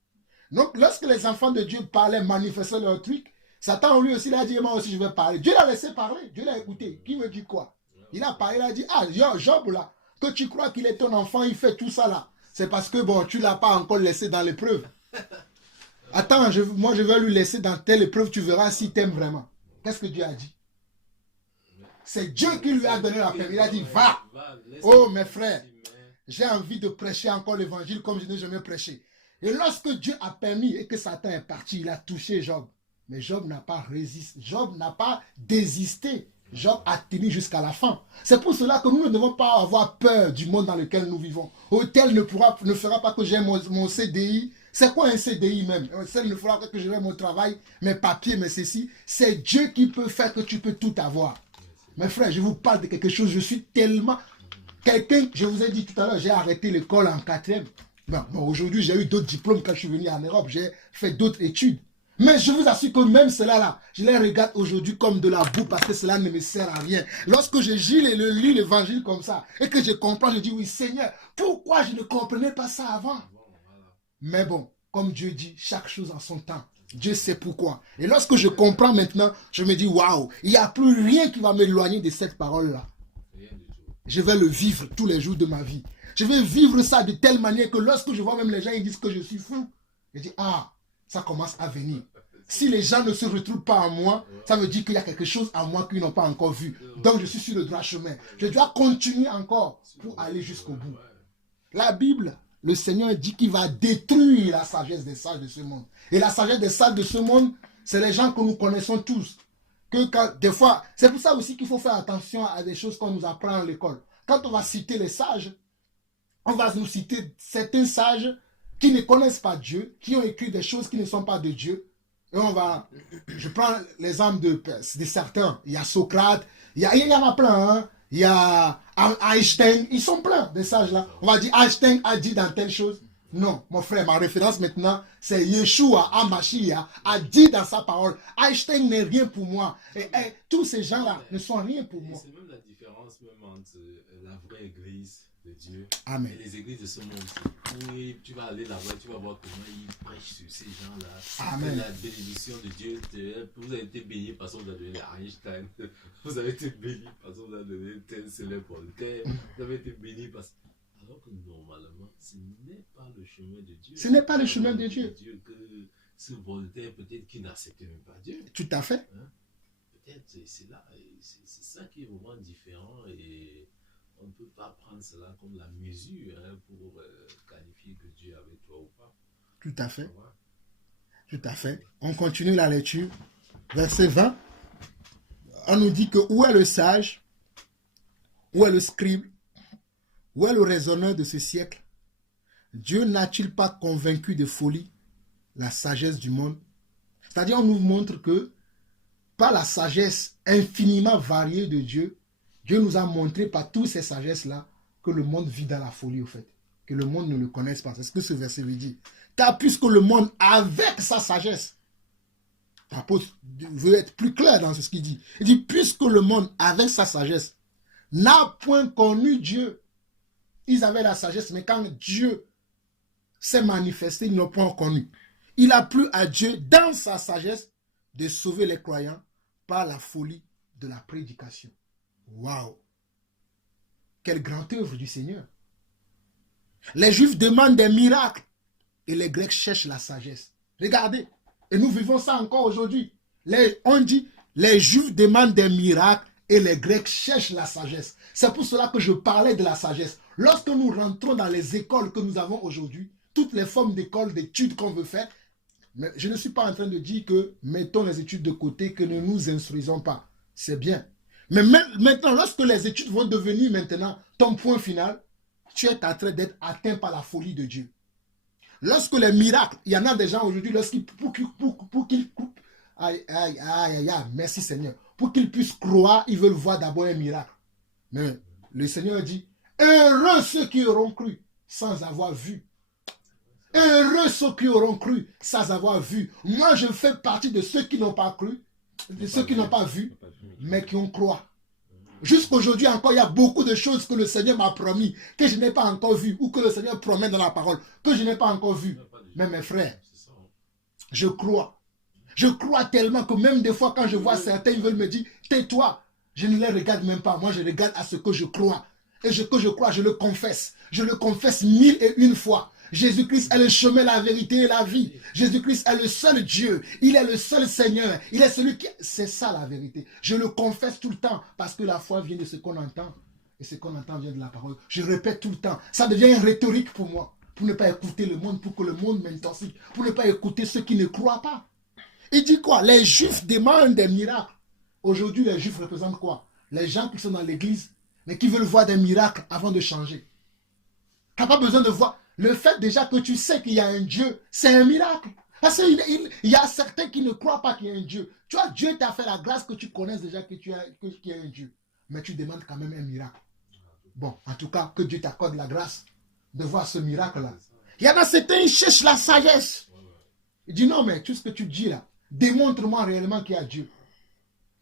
Donc lorsque les enfants de Dieu parlaient, manifestaient leur truc, Satan lui aussi il a dit, moi aussi je vais parler. Dieu l'a laissé parler, Dieu l'a écouté. Qui veut dire quoi? Il a parlé, il a dit, ah Job là, que tu crois qu'il est ton enfant, il fait tout ça là. C'est parce que bon, tu ne l'as pas encore laissé dans l'épreuve. Attends, moi je vais lui laisser dans telle épreuve, tu verras s'il t'aime vraiment. Qu'est-ce que Dieu a dit? C'est Dieu qui lui a donné la paix. Il a dit, va. Oh mes frères, j'ai envie de prêcher encore l'évangile comme je n'ai jamais prêché. Et lorsque Dieu a permis et que Satan est parti, il a touché Job. Mais Job n'a pas résisté, Job n'a pas désisté Job a tenu jusqu'à la fin. C'est pour cela que nous ne devons pas avoir peur du monde dans lequel nous vivons. Oh, tel ne fera pas que j'ai mon CDI. C'est quoi un CDI même? Tel ne fera pas que j'ai mon travail, mes papiers, mes ceci. C'est Dieu qui peut faire que tu peux tout avoir. Mes frères, je vous parle de quelque chose. Je suis tellement... Quelqu'un, je vous ai dit tout à l'heure, j'ai arrêté l'école en 4e. Bon, aujourd'hui, j'ai eu d'autres diplômes quand je suis venu en Europe. J'ai fait d'autres études. Mais je vous assure que même cela-là, je les regarde aujourd'hui comme de la boue parce que cela ne me sert à rien. Lorsque je lis l'évangile comme ça et que je comprends, je dis oui Seigneur, pourquoi je ne comprenais pas ça avant? Mais bon, comme Dieu dit, chaque chose en son temps. Dieu sait pourquoi. Et lorsque je comprends maintenant, je me dis waouh, il n'y a plus rien qui va m'éloigner de cette parole-là. Je vais le vivre tous les jours de ma vie. Je vais vivre ça de telle manière que lorsque je vois même les gens, ils disent que je suis fou. Je dis ah, ça commence à venir. Si les gens ne se retrouvent pas en moi, ça veut dire qu'il y a quelque chose en moi qu'ils n'ont pas encore vu. Donc je suis sur le droit chemin. Je dois continuer encore pour aller jusqu'au bout. La Bible, le Seigneur dit qu'il va détruire la sagesse des sages de ce monde. Et la sagesse des sages de ce monde, c'est les gens que nous connaissons tous. Des fois, c'est pour ça aussi qu'il faut faire attention à des choses qu'on nous apprend à l'école. Quand on va citer les sages, on va nous citer certains sages qui ne connaissent pas Dieu, qui ont écrit des choses qui ne sont pas de Dieu. Et je prends l'exemple de certains. Il y a Socrate, il y en a plein. Hein. Il y a Einstein, ils sont pleins des sages là. On va dire Einstein a dit dans telle chose. Non, mon frère, ma référence maintenant, c'est Yeshua Hamashiach a dit dans sa parole, Einstein n'est rien pour moi. Et tous ces gens-là ne sont rien pour moi. C'est même la différence même entre la vraie église de Dieu Amen. Et les églises de ce monde. Oui, tu vas aller là-bas, tu vas voir comment ils prêchent sur ces gens-là. Amen. La bénédiction de Dieu, vous avez été béni parce que vous avez donné Einstein. Vous avez été béni parce que vous avez donné tel célèbre Voltaire. Vous avez été béni parce que... Alors que normalement, ce n'est pas le chemin de Dieu. Ce n'est pas le chemin de Dieu. Que ce Voltaire, peut-être qu'il n'acceptait même pas Dieu. Tout à fait. Hein? Peut-être c'est là, c'est ça qui est vraiment différent et on ne peut pas prendre cela comme la mesure pour qualifier que Dieu est avec toi ou pas. Tout à fait. Tout à fait. On continue la lecture. Verset 20. On nous dit que où est le sage? Où est le scribe? Où est le raisonneur de ce siècle? Dieu n'a-t-il pas convaincu de folie la sagesse du monde? C'est-à-dire, on nous montre que par la sagesse infiniment variée de Dieu, Dieu nous a montré par toutes ces sagesses-là que le monde vit dans la folie, au fait. Que le monde ne le connaisse pas. C'est ce que ce verset veut dire. Car puisque le monde, avec sa sagesse, l'apôtre veut être plus clair dans ce qu'il dit. Il dit, puisque le monde, avec sa sagesse, n'a point connu Dieu. Ils avaient la sagesse, mais quand Dieu s'est manifesté, ils n'ont pas connu. Il a plu à Dieu, dans sa sagesse, de sauver les croyants par la folie de la prédication. Waouh! Quelle grande œuvre du Seigneur! Les Juifs demandent des miracles et les Grecs cherchent la sagesse. Regardez, et nous vivons ça encore aujourd'hui. On dit, les Juifs demandent des miracles et les Grecs cherchent la sagesse. C'est pour cela que je parlais de la sagesse. Lorsque nous rentrons dans les écoles que nous avons aujourd'hui, toutes les formes d'écoles, d'études qu'on veut faire, mais je ne suis pas en train de dire que mettons les études de côté, que ne nous instruisons pas. C'est bien. Mais maintenant, lorsque les études vont devenir maintenant ton point final, tu es en train d'être atteint par la folie de Dieu. Lorsque les miracles, il y en a des gens aujourd'hui, merci Seigneur, pour qu'ils puissent croire, ils veulent voir d'abord un miracle. Mais le Seigneur dit, heureux ceux qui auront cru sans avoir vu. Heureux ceux qui auront cru sans avoir vu. Moi, je fais partie de ceux qui n'ont pas cru, de ceux qui n'ont pas vu, mais qui ont cru. Jusqu'aujourd'hui encore, il y a beaucoup de choses que le Seigneur m'a promis, que je n'ai pas encore vu, ou que le Seigneur promet dans la parole, que je n'ai pas encore vu. Mais mes frères, je crois. Je crois tellement que même des fois, quand je vois certains, ils veulent me dire, tais-toi. Je ne les regarde même pas. Moi, je regarde à ce que je crois. Et ce que je crois, je le confesse. Je le confesse 1001 fois. Jésus-Christ est le chemin, la vérité et la vie. Jésus-Christ est le seul Dieu. Il est le seul Seigneur. Il est celui qui... C'est ça la vérité. Je le confesse tout le temps parce que la foi vient de ce qu'on entend. Et ce qu'on entend vient de la parole. Je répète tout le temps. Ça devient une rhétorique pour moi. Pour ne pas écouter le monde, pour que le monde m'intoxique. Pour ne pas écouter ceux qui ne croient pas. Il dit quoi? Les Juifs demandent des miracles. Aujourd'hui, les Juifs représentent quoi? Les gens qui sont dans l'église, mais qui veulent voir des miracles avant de changer. Tu n'as pas besoin de voir. Le fait déjà que tu sais qu'il y a un Dieu, c'est un miracle. Parce qu'il y a certains qui ne croient pas qu'il y a un Dieu. Tu vois, Dieu t'a fait la grâce que tu connaisses déjà qu'il y a un Dieu. Mais tu demandes quand même un miracle. Bon, en tout cas, que Dieu t'accorde la grâce de voir ce miracle-là. Il y en a certains, ils cherchent la sagesse. Il dit non, mais tout ce que tu dis là, démontre-moi réellement qu'il y a Dieu.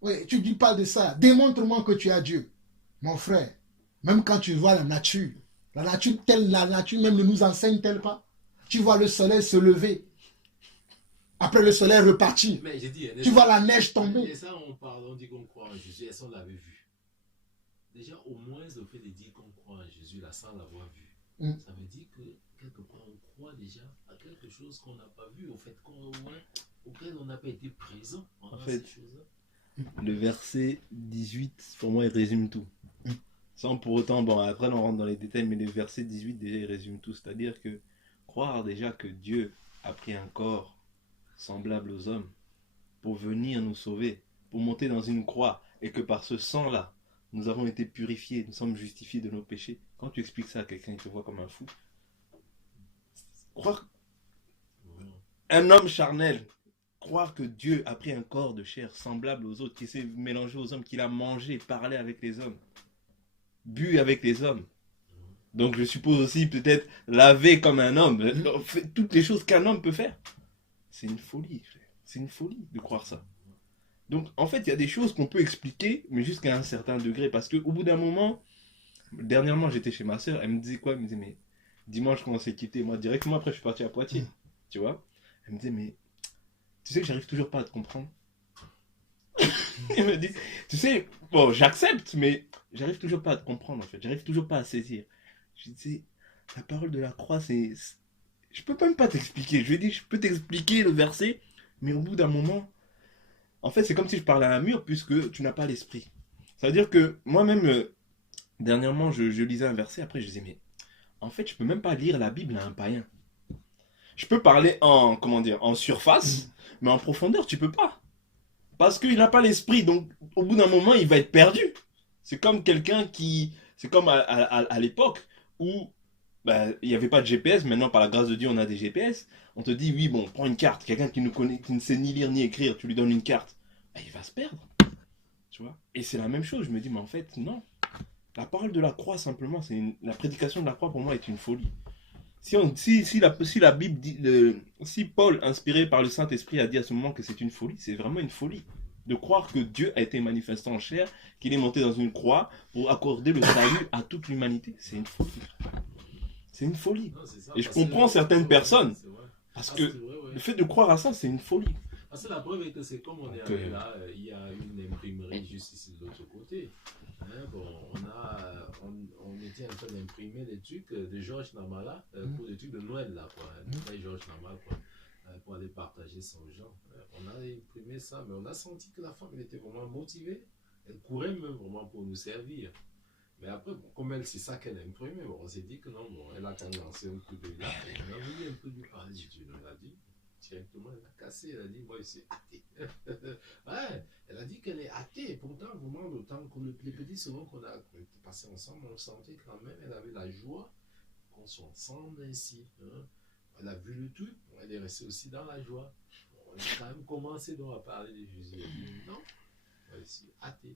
Oui, tu dis pas de ça. Démontre-moi que tu as Dieu. Mon frère, même quand tu vois la nature telle la nature même ne nous enseigne-t-elle pas? Tu vois le soleil se lever. Après le soleil repartir. Mais j'ai dit, tu vois la neige tomber. Et ça, on dit qu'on croit en Jésus, et ça, on l'avait vu. Déjà, au moins, le fait de dire qu'on croit en Jésus, là, sans l'avoir vu, ça veut dire que, quelque part, on croit déjà à quelque chose qu'on n'a pas vu, au fait, auquel on n'a pas été présent en fait, ces choses-là. Le verset 18, pour moi, il résume tout. Sans pour autant, bon, après on rentre dans les détails, mais le verset 18, déjà, il résume tout. C'est-à-dire que croire déjà que Dieu a pris un corps semblable aux hommes pour venir nous sauver, pour monter dans une croix, et que par ce sang-là, nous avons été purifiés, nous sommes justifiés de nos péchés. Quand tu expliques ça à quelqu'un, il te voit comme un fou. Croire un homme charnel, croire que Dieu a pris un corps de chair semblable aux autres, qui s'est mélangé aux hommes, qu'il a mangé, parlé avec les hommes, bu avec les hommes. Donc je suppose aussi peut-être laver comme un homme, fait toutes les choses qu'un homme peut faire. C'est une folie, c'est une folie de croire ça. Donc en fait il y a des choses qu'on peut expliquer, mais jusqu'à un certain degré, parce qu'au bout d'un moment, dernièrement j'étais chez ma soeur, elle me disait quoi? Elle me disait mais dimanche quand on s'est quitté, moi directement après je suis parti à Poitiers, tu vois. Elle me disait mais tu sais que j'arrive toujours pas à te comprendre. Elle me dit tu sais, bon j'accepte, mais j'arrive toujours pas à te comprendre en fait, j'arrive toujours pas à saisir. Je disais la parole de la croix c'est... Je peux même pas t'expliquer, je lui ai dit je peux t'expliquer le verset, mais au bout d'un moment, en fait c'est comme si je parlais à un mur puisque tu n'as pas l'esprit. Ça veut dire que moi-même, dernièrement je lisais un verset, après je disais mais en fait je peux même pas lire la Bible à un païen. Je peux parler en, comment dire, en surface, mais en profondeur tu peux pas. Parce qu'il n'a pas l'esprit, donc au bout d'un moment il va être perdu. C'est comme quelqu'un qui... C'est comme à l'époque où bah, il n'y avait pas de GPS, maintenant par la grâce de Dieu on a des GPS. On te dit oui bon, prends une carte, quelqu'un qui ne sait ni lire ni écrire, tu lui donnes une carte, bah, il va se perdre. Tu vois. Et c'est la même chose, je me dis mais en fait non. La parole de la croix simplement, la prédication de la croix pour moi est une folie. Si la Bible dit, si Paul, inspiré par le Saint-Esprit, a dit à ce moment que c'est une folie, c'est vraiment une folie. De croire que Dieu a été manifesté en chair, qu'il est monté dans une croix pour accorder le salut à toute l'humanité. C'est une folie. C'est une folie. Non, ça, et je comprends certaines personnes, parce que le fait de croire à ça, c'est une folie. Parce que la preuve est que c'est comme on est arrivé là, il y a une imprimerie juste ici de l'autre côté. Hein, bon, on était en train d'imprimer des trucs de Georges Namala pour des trucs de Noël là, quoi. Georges Namala, quoi, pour aller partager ça aux gens. On a imprimé ça, mais on a senti que la femme elle était vraiment motivée. Elle courait même vraiment pour nous servir. Mais après, bon, comme c'est ça qu'elle a imprimé, bon, on s'est dit que non, bon, elle a quand même lancé un coup de là. On a voulu un peu lui parler, Jésus nous l'a dit. Directement, elle a cassé, elle a dit, moi, c'est athée. Ouais, elle a dit qu'elle est athée. Pourtant, vraiment, le temps que les petits secondes qu'on a passé ensemble, on sentait quand même, elle avait la joie qu'on soit ensemble ainsi. Hein. Elle a vu le truc, elle est restée aussi dans la joie. Bon, on a quand même commencé donc à parler de Jésus. Elle dit, non, moi, c'est athée.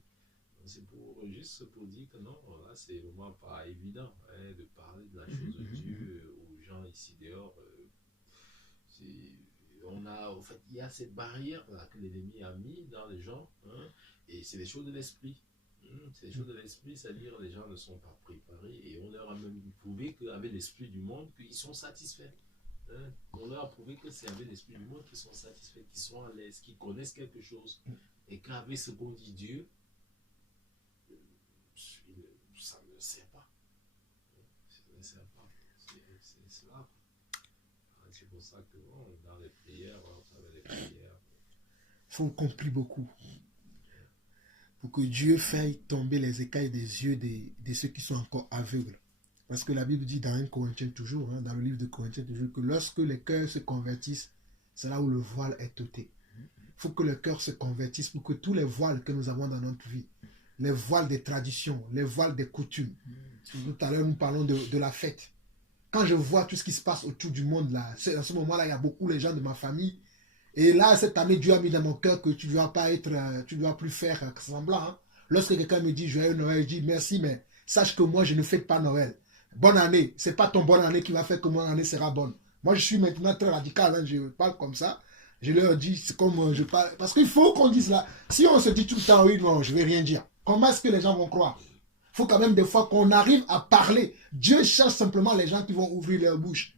C'est juste pour dire que non, là, c'est vraiment pas évident hein, de parler de la chose de Dieu aux gens ici dehors. En fait, il y a cette barrière là que l'ennemi a mis dans les gens, hein, et c'est des choses de l'esprit. C'est des choses de l'esprit, c'est-à-dire les gens ne sont pas préparés et on leur a même prouvé qu'avec l'esprit du monde, qu'ils sont satisfaits. Hein. On leur a prouvé que c'est avec l'esprit du monde qu'ils sont satisfaits, qu'ils sont à l'aise, qu'ils connaissent quelque chose. Et qu'avec ce qu'on dit Dieu, ça ne sert pas. Ça ne sert pas. C'est cela. C'est pour ça que bon, dans les prières, on savait les prières. Il faut qu'on prie beaucoup. Pour que Dieu fasse tomber les écailles des yeux de ceux qui sont encore aveugles. Parce que la Bible dit dans 1 Corinthiens toujours, hein, dans le livre de Corinthiens toujours, que lorsque les cœurs se convertissent, c'est là où le voile est ôté. faut que le cœur se convertisse pour que tous les voiles que nous avons dans notre vie, les voiles des traditions, les voiles des coutumes. Tout à l'heure, nous parlons de la fête. Quand je vois tout ce qui se passe autour du monde, là, à ce moment-là, il y a beaucoup les gens de ma famille. Et là, cette année, Dieu a mis dans mon cœur que tu ne dois pas être, tu ne dois plus faire semblant. Hein. Lorsque quelqu'un me dit Joyeux Noël, je dis merci, mais sache que moi, je ne fête pas Noël. Bonne année. Ce n'est pas ton bonne année qui va faire que mon année sera bonne. Moi, je suis maintenant très radical. Hein, je parle comme ça. Je leur dis, c'est comme je parle. Parce qu'il faut qu'on dise là. Si on se dit tout le temps, oui, non, je ne vais rien dire. Comment est-ce que les gens vont croire? Il faut quand même des fois qu'on arrive à parler. Dieu cherche simplement les gens qui vont ouvrir leur bouche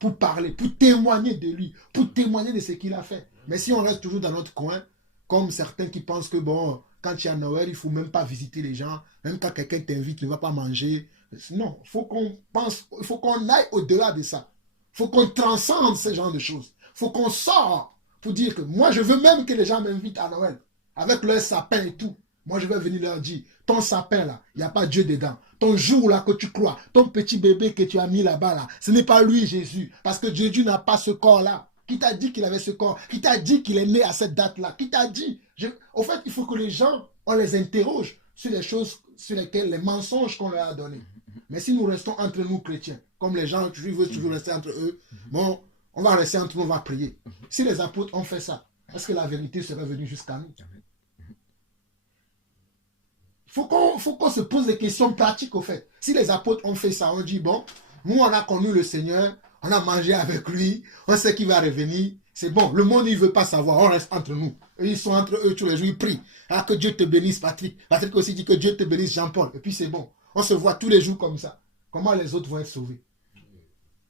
pour parler, pour témoigner de lui, pour témoigner de ce qu'il a fait. Mais si on reste toujours dans notre coin, comme certains qui pensent que bon, quand il y a Noël, il ne faut même pas visiter les gens, même quand quelqu'un t'invite, tu ne vas pas manger. Non, il faut qu'on pense, il faut qu'on aille au-delà de ça. Il faut qu'on transcende ce genre de choses. Il faut qu'on sorte pour dire que moi, je veux même que les gens m'invitent à Noël, avec leur sapin et tout. Moi, je vais venir leur dire, ton sapin là, il n'y a pas Dieu dedans. Ton jour là que tu crois, ton petit bébé que tu as mis là-bas là, ce n'est pas lui Jésus. Parce que Jésus n'a pas ce corps-là. Qui t'a dit qu'il avait ce corps? Qui t'a dit qu'il est né à cette date-là? Qui t'a dit? Au fait, il faut que les gens, on les interroge sur les choses sur lesquelles, les mensonges qu'on leur a donnés. Mais si nous restons entre nous chrétiens, comme les gens veulent toujours rester entre eux, bon, on va rester entre nous, on va prier. Si les apôtres ont fait ça, est-ce que la vérité serait venue jusqu'à nous? Il faut qu'on se pose des questions pratiques au fait. Si les apôtres ont fait ça, on dit, bon, nous on a connu le Seigneur, on a mangé avec lui, on sait qu'il va revenir, c'est bon. Le monde, il ne veut pas savoir, on reste entre nous. Et ils sont entre eux tous les jours, ils prient. Ah, que Dieu te bénisse, Patrick. Patrick aussi dit que Dieu te bénisse, Jean-Paul. Et puis c'est bon. On se voit tous les jours comme ça. Comment les autres vont être sauvés?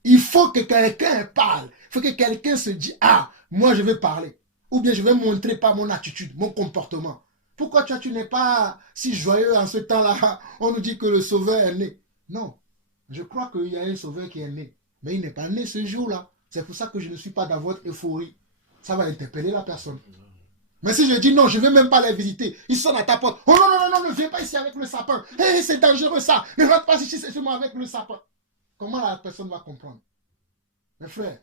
Il faut que quelqu'un parle. Il faut que quelqu'un se dise, ah, moi je vais parler. Ou bien je vais montrer par mon attitude, mon comportement. Pourquoi tu n'es pas si joyeux en ce temps-là? On nous dit que le sauveur est né. Non, je crois qu'il y a un sauveur qui est né. Mais il n'est pas né ce jour-là. C'est pour ça que je ne suis pas dans votre euphorie. Ça va interpeller la personne. Mais si je dis non, je ne vais même pas les visiter. Ils sont à ta porte. Oh non, non, non, non, ne viens pas ici avec le sapin. Hey, c'est dangereux ça. Ne rentre pas ici seulement avec le sapin. Comment la personne va comprendre? Mes frères,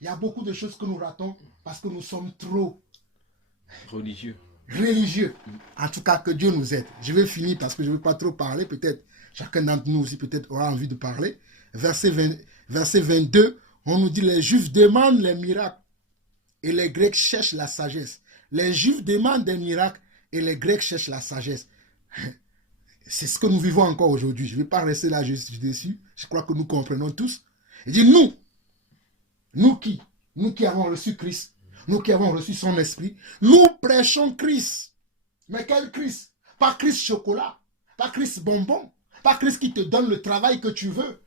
il y a beaucoup de choses que nous ratons parce que nous sommes trop religieux. En tout cas, que Dieu nous aide. Je vais finir parce que je ne veux pas trop parler. Peut-être chacun d'entre nous aussi peut-être aura envie de parler. Verset 22, on nous dit les Juifs demandent les miracles et les Grecs cherchent la sagesse. Les Juifs demandent des miracles et les Grecs cherchent la sagesse. C'est ce que nous vivons encore aujourd'hui. Je ne vais pas rester là juste dessus. Je crois que nous comprenons tous. Il dit nous qui avons reçu Christ, nous qui avons reçu son esprit, nous prêchons Christ. Mais quel Christ? Pas Christ chocolat, pas Christ bonbon, pas Christ qui te donne le travail que tu veux,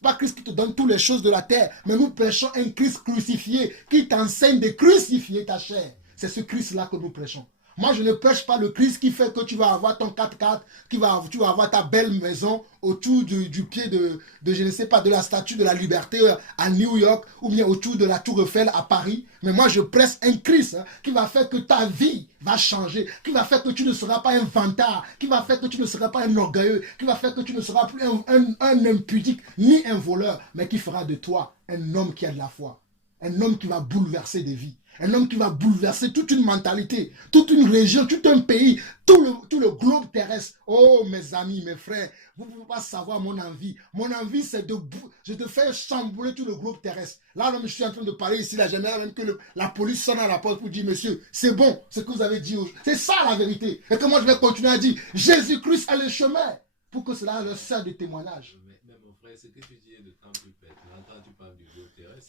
pas Christ qui te donne toutes les choses de la terre, mais nous prêchons un Christ crucifié qui t'enseigne de crucifier ta chair. C'est ce Christ-là que nous prêchons. Moi, je ne prêche pas le Christ qui fait que tu vas avoir ton 4x4, tu vas avoir ta belle maison autour du pied de, je ne sais pas, de la statue de la liberté à New York ou bien autour de la Tour Eiffel à Paris. Mais moi, je prêche un Christ qui va faire que ta vie va changer, qui va faire que tu ne seras pas un vantard, qui va faire que tu ne seras pas un orgueilleux, qui va faire que tu ne seras plus un impudique ni un voleur, mais qui fera de toi un homme qui a de la foi, un homme qui va bouleverser des vies. Un homme qui va bouleverser toute une mentalité, toute une région, tout un pays, tout le globe terrestre. Oh mes amis, mes frères, vous ne pouvez pas savoir mon envie. Mon envie c'est de faire chambouler tout le globe terrestre. Là, je suis en train de parler ici, là, j'aimerais même que la police sonne à la porte pour dire, monsieur, c'est bon ce que vous avez dit. C'est ça la vérité. Et que moi je vais continuer à dire, Jésus-Christ est le chemin, pour que cela leur serve de témoignage. Mais mon frère, ce que tu dis est de temps plus pertinent quand tu parles du globe terrestre.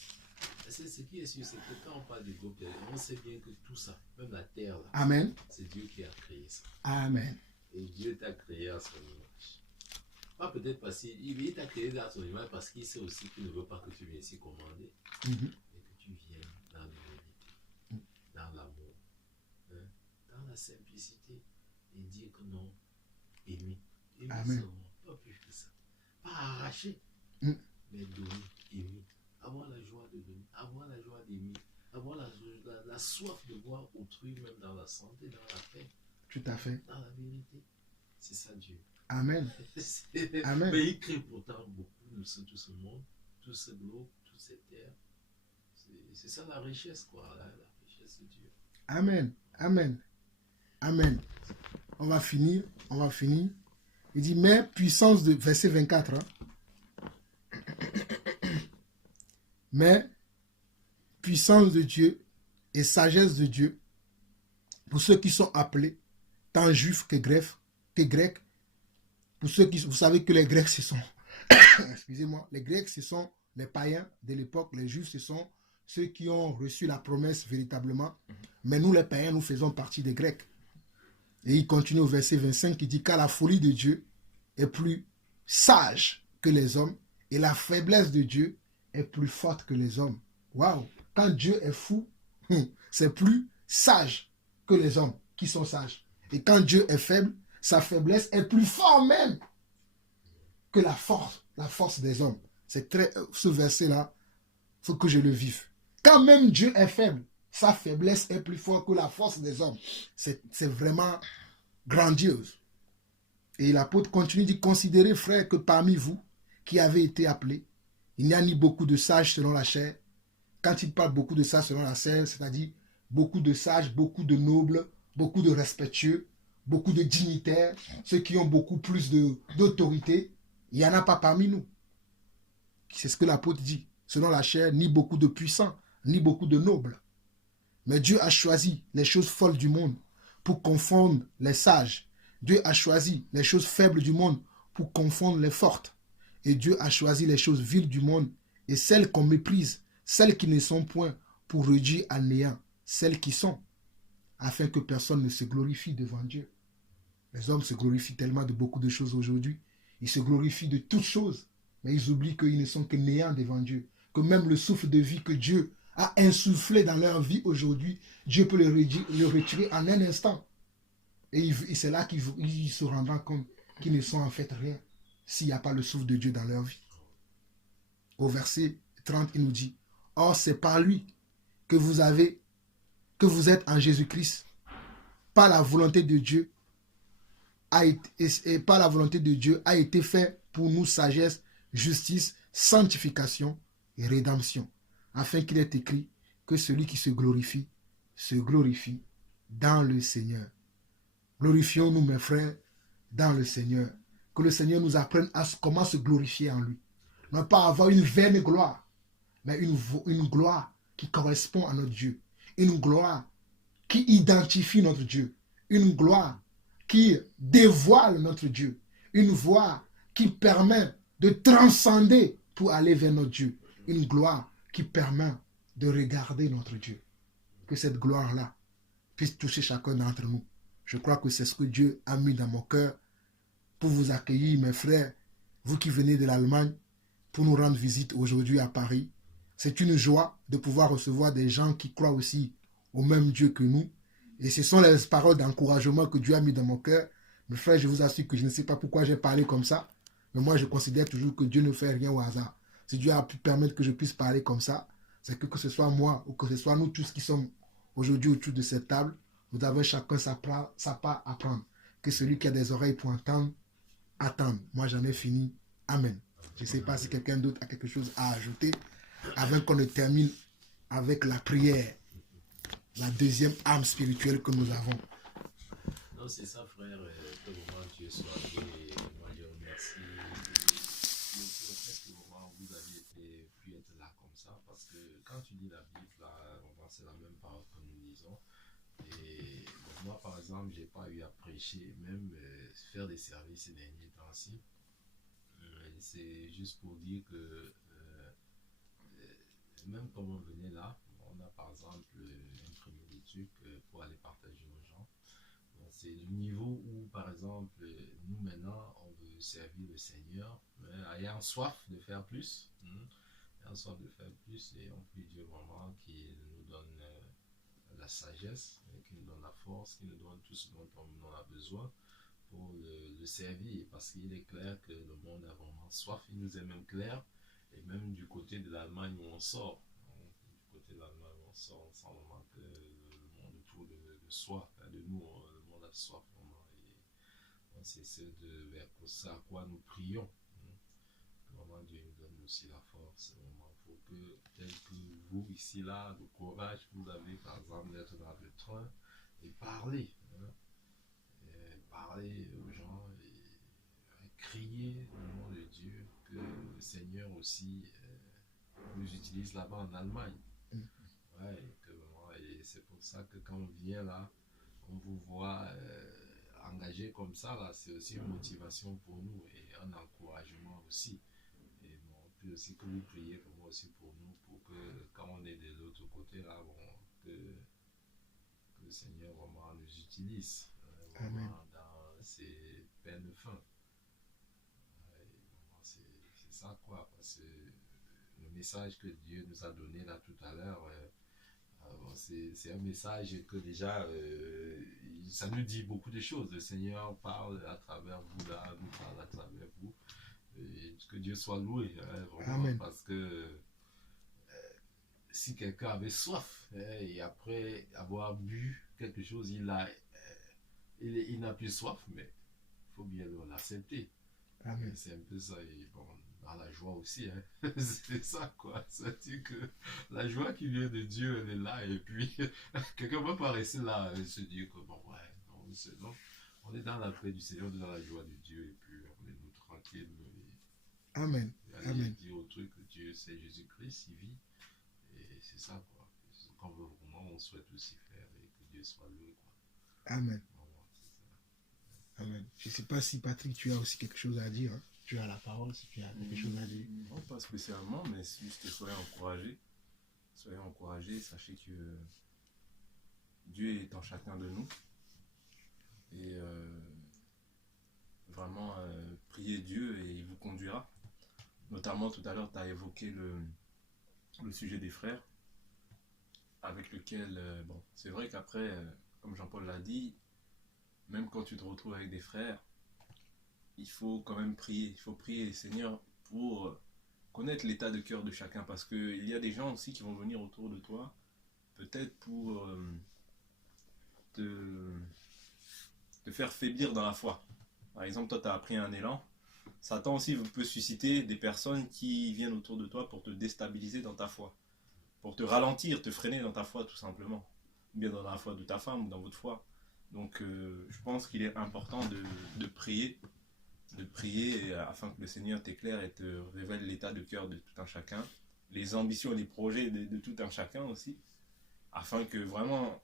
Ce qui est sûr, c'est que quand on parle du globe terrestre, on sait bien que tout ça, même la terre, là, Amen. c'est Dieu qui a créé ça. Amen. Et Dieu t'a créé à son image. Pas peut-être parce qu'il t'a créé à son image parce qu'il sait aussi qu'il ne veut pas que tu viennes ici commander, mais que tu viennes dans l'humilité, dans l'amour, hein, dans la simplicité, et dire que non, aimer. Aimer seulement, pas plus que ça. Pas arracher, mais donner, aimer. Avoir la joie de donner, avoir la joie d'aimer, avoir la soif de voir autrui, même dans la santé, dans la paix. Tout à fait. Dans la vérité. C'est ça Dieu. Amen. Amen. Mais il crée pourtant beaucoup de tout ce monde, tout ce globe, toute cette terre. C'est ça la richesse, quoi, la richesse de Dieu. Amen. Amen. Amen. On va finir. Il dit, mais puissance de... Verset 24. Mais puissance de Dieu et sagesse de Dieu pour ceux qui sont appelés, tant juifs que grecs. Pour ceux qui... Vous savez que les Grecs, ce sont... Excusez-moi. Les Grecs, ce sont les païens de l'époque. Les Juifs, ce sont ceux qui ont reçu la promesse véritablement. Mais nous, les païens, nous faisons partie des Grecs. Et il continue au verset 25, qui dit, car la folie de Dieu est plus sage que les hommes, et la faiblesse de Dieu est plus forte que les hommes. Waouh! Quand Dieu est fou, c'est plus sage que les hommes qui sont sages. Et quand Dieu est faible, sa faiblesse est plus forte même que la force des hommes. C'est très, ce verset-là, il faut que je le vive. Quand même Dieu est faible, sa faiblesse est plus forte que la force des hommes. C'est vraiment grandiose. Et l'apôtre continue de considérer, frère, que parmi vous qui avez été appelés, il n'y a ni beaucoup de sages selon la chair. Quand il parle beaucoup de sages selon la chair, c'est-à-dire beaucoup de sages, beaucoup de nobles, beaucoup de respectueux, beaucoup de dignitaires, ceux qui ont beaucoup plus d'autorité, il n'y en a pas parmi nous. C'est ce que l'apôtre dit. Selon la chair, ni beaucoup de puissants, ni beaucoup de nobles. Mais Dieu a choisi les choses folles du monde pour confondre les sages. Dieu a choisi les choses faibles du monde pour confondre les fortes. Et Dieu a choisi les choses viles du monde et celles qu'on méprise, celles qui ne sont point, pour réduire à néant celles qui sont, afin que personne ne se glorifie devant Dieu. Les hommes se glorifient tellement de beaucoup de choses aujourd'hui. Ils se glorifient de toutes choses, mais ils oublient qu'ils ne sont que néants devant Dieu. Que même le souffle de vie que Dieu a insufflé dans leur vie aujourd'hui, Dieu peut le retirer en un instant. Et c'est là qu'ils se rendront compte qu'ils ne sont en fait rien s'il n'y a pas le souffle de Dieu dans leur vie. Au verset 30, il nous dit, « Or, c'est par lui que vous êtes en Jésus-Christ, par la volonté de Dieu, a été fait pour nous sagesse, justice, sanctification et rédemption, afin qu'il est écrit que celui qui se glorifie dans le Seigneur. » Glorifions-nous, mes frères, dans le Seigneur. Que le Seigneur nous apprenne à comment se glorifier en lui. Non pas avoir une vaine gloire, mais une gloire qui correspond à notre Dieu. Une gloire qui identifie notre Dieu. Une gloire qui dévoile notre Dieu. Une voix qui permet de transcender pour aller vers notre Dieu. Une gloire qui permet de regarder notre Dieu. Que cette gloire-là puisse toucher chacun d'entre nous. Je crois que c'est ce que Dieu a mis dans mon cœur pour vous accueillir, mes frères, vous qui venez de l'Allemagne, pour nous rendre visite aujourd'hui à Paris. C'est une joie de pouvoir recevoir des gens qui croient aussi au même Dieu que nous. Et ce sont les paroles d'encouragement que Dieu a mis dans mon cœur. Mes frères, je vous assure que je ne sais pas pourquoi j'ai parlé comme ça, mais moi je considère toujours que Dieu ne fait rien au hasard. Si Dieu a pu permettre que je puisse parler comme ça, c'est que ce soit moi ou que ce soit nous tous qui sommes aujourd'hui autour de cette table, nous avons chacun sa part à prendre. Que celui qui a des oreilles pour entendre, attende. Moi j'en ai fini. Amen. Je ne sais pas si quelqu'un d'autre a quelque chose à ajouter avant qu'on ne termine avec la prière. La deuxième âme spirituelle que nous avons. Non, c'est ça, frère. Que vraiment Dieu soit loué. Moi, je remercie le fait que vraiment vous aviez pu être là comme ça. Parce que quand tu lis la Bible, là, c'est la même parole que nous lisons. Et moi, par exemple, je n'ai pas eu à prêcher, même faire des services ces derniers temps-ci. C'est juste pour dire que même comme on venait là, on a par exemple imprimé des trucs pour aller partager aux gens. Donc, c'est le niveau où, par exemple, nous maintenant, on veut servir le Seigneur, ayant soif de faire plus, ayant soif de faire plus, et on prie Dieu vraiment qu'il nous donne la sagesse, qu'il nous donne la force, qu'il nous donne tout ce dont on a besoin pour le servir, parce qu'il est clair que le monde a vraiment soif. Il nous est même clair, et même du côté de l'Allemagne où on sort, du côté de l'Allemagne où on sort, on sent vraiment que le monde autour de soi, de nous, le monde a soif vraiment, et c'est vers ça à quoi nous prions. Vraiment Dieu nous donne aussi la force, vraiment, pour que tel que vous, ici, là, le courage que vous avez, par exemple, d'être dans le train et parler. Hein, et parler aux gens et crier au nom de Dieu que le Seigneur aussi nous utilise là-bas en Allemagne. Ouais, et c'est pour ça que quand on vient là, on vous voit engagé comme ça, là, c'est aussi une motivation pour nous et un encouragement aussi. Et bon, puis aussi que vous priez pour moi aussi pour nous, pour que quand on est de l'autre côté là, bon, que le Seigneur vraiment nous utilise vraiment dans ses peines de fin. C'est ça quoi, parce que le message que Dieu nous a donné là tout à l'heure, c'est un message que déjà ça nous dit beaucoup de choses. Le Seigneur parle à travers vous là, nous parle à travers vous. Et que Dieu soit loué, hein, vraiment, Amen. parce que si quelqu'un avait soif et après avoir bu quelque chose, il n'a plus soif, mais il faut bien l'accepter. Amen. C'est un peu ça, et bon, dans la joie aussi, hein. C'est ça quoi, c'est-à-dire que la joie qui vient de Dieu, elle est là, et puis quelqu'un ne peut pas rester là et se dire que bon, ouais, non, on est dans la paix du Seigneur, on est dans la joie de Dieu, et puis on est nous tranquille. Amen. Amen. Dire au truc que Dieu c'est Jésus-Christ, il vit, et c'est ça quoi. C'est ce qu'on veut vraiment, on souhaite aussi faire, et que Dieu soit loué quoi. Amen. Vraiment, c'est ça. Amen. Je ne sais pas si Patrick, tu as aussi quelque chose à dire. Hein. Tu as la parole si tu as quelque chose à dire. Non, pas spécialement, mais juste soyez encouragés. Soyez encouragés, sachez que Dieu est en chacun de nous. Et vraiment, priez Dieu et il vous conduira. Notamment, tout à l'heure, tu as évoqué le sujet des frères, avec lequel, bon, c'est vrai qu'après, comme Jean-Paul l'a dit, même quand tu te retrouves avec des frères, il faut quand même prier. Il faut prier, Seigneur, pour connaître l'état de cœur de chacun. Parce qu'il y a des gens aussi qui vont venir autour de toi, peut-être pour te faire faiblir dans la foi. Par exemple, toi, tu as appris un élan. Satan aussi peut susciter des personnes qui viennent autour de toi pour te déstabiliser dans ta foi. Pour te ralentir, te freiner dans ta foi, tout simplement. Ou bien dans la foi de ta femme ou dans votre foi. Donc, je pense qu'il est important de prier afin que le Seigneur t'éclaire et te révèle l'état de cœur de tout un chacun, les ambitions et les projets de tout un chacun aussi, afin que vraiment,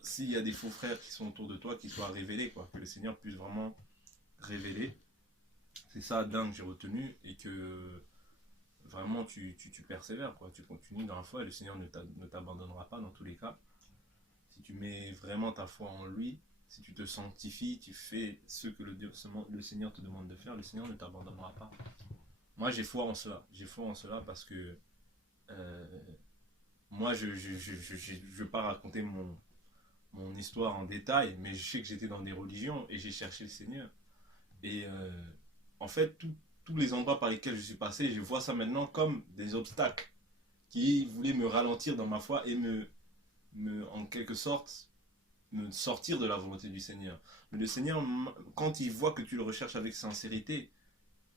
s'il y a des faux frères qui sont autour de toi, qu'ils soient révélés, quoi, que le Seigneur puisse vraiment révéler. C'est ça, d'un, que j'ai retenu, et que vraiment tu persévères, quoi, tu continues dans la foi, et le Seigneur ne t'abandonnera pas dans tous les cas. Si tu mets vraiment ta foi en lui, si tu te sanctifies, tu fais ce que le Seigneur te demande de faire, le Seigneur ne t'abandonnera pas. Moi, j'ai foi en cela. J'ai foi en cela parce que moi, je ne vais pas raconter mon histoire en détail, mais je sais que j'étais dans des religions et j'ai cherché le Seigneur. Et en fait, tous les endroits par lesquels je suis passé, je vois ça maintenant comme des obstacles qui voulaient me ralentir dans ma foi et en quelque sorte, me sortir de la volonté du Seigneur. Mais le Seigneur, quand il voit que tu le recherches avec sincérité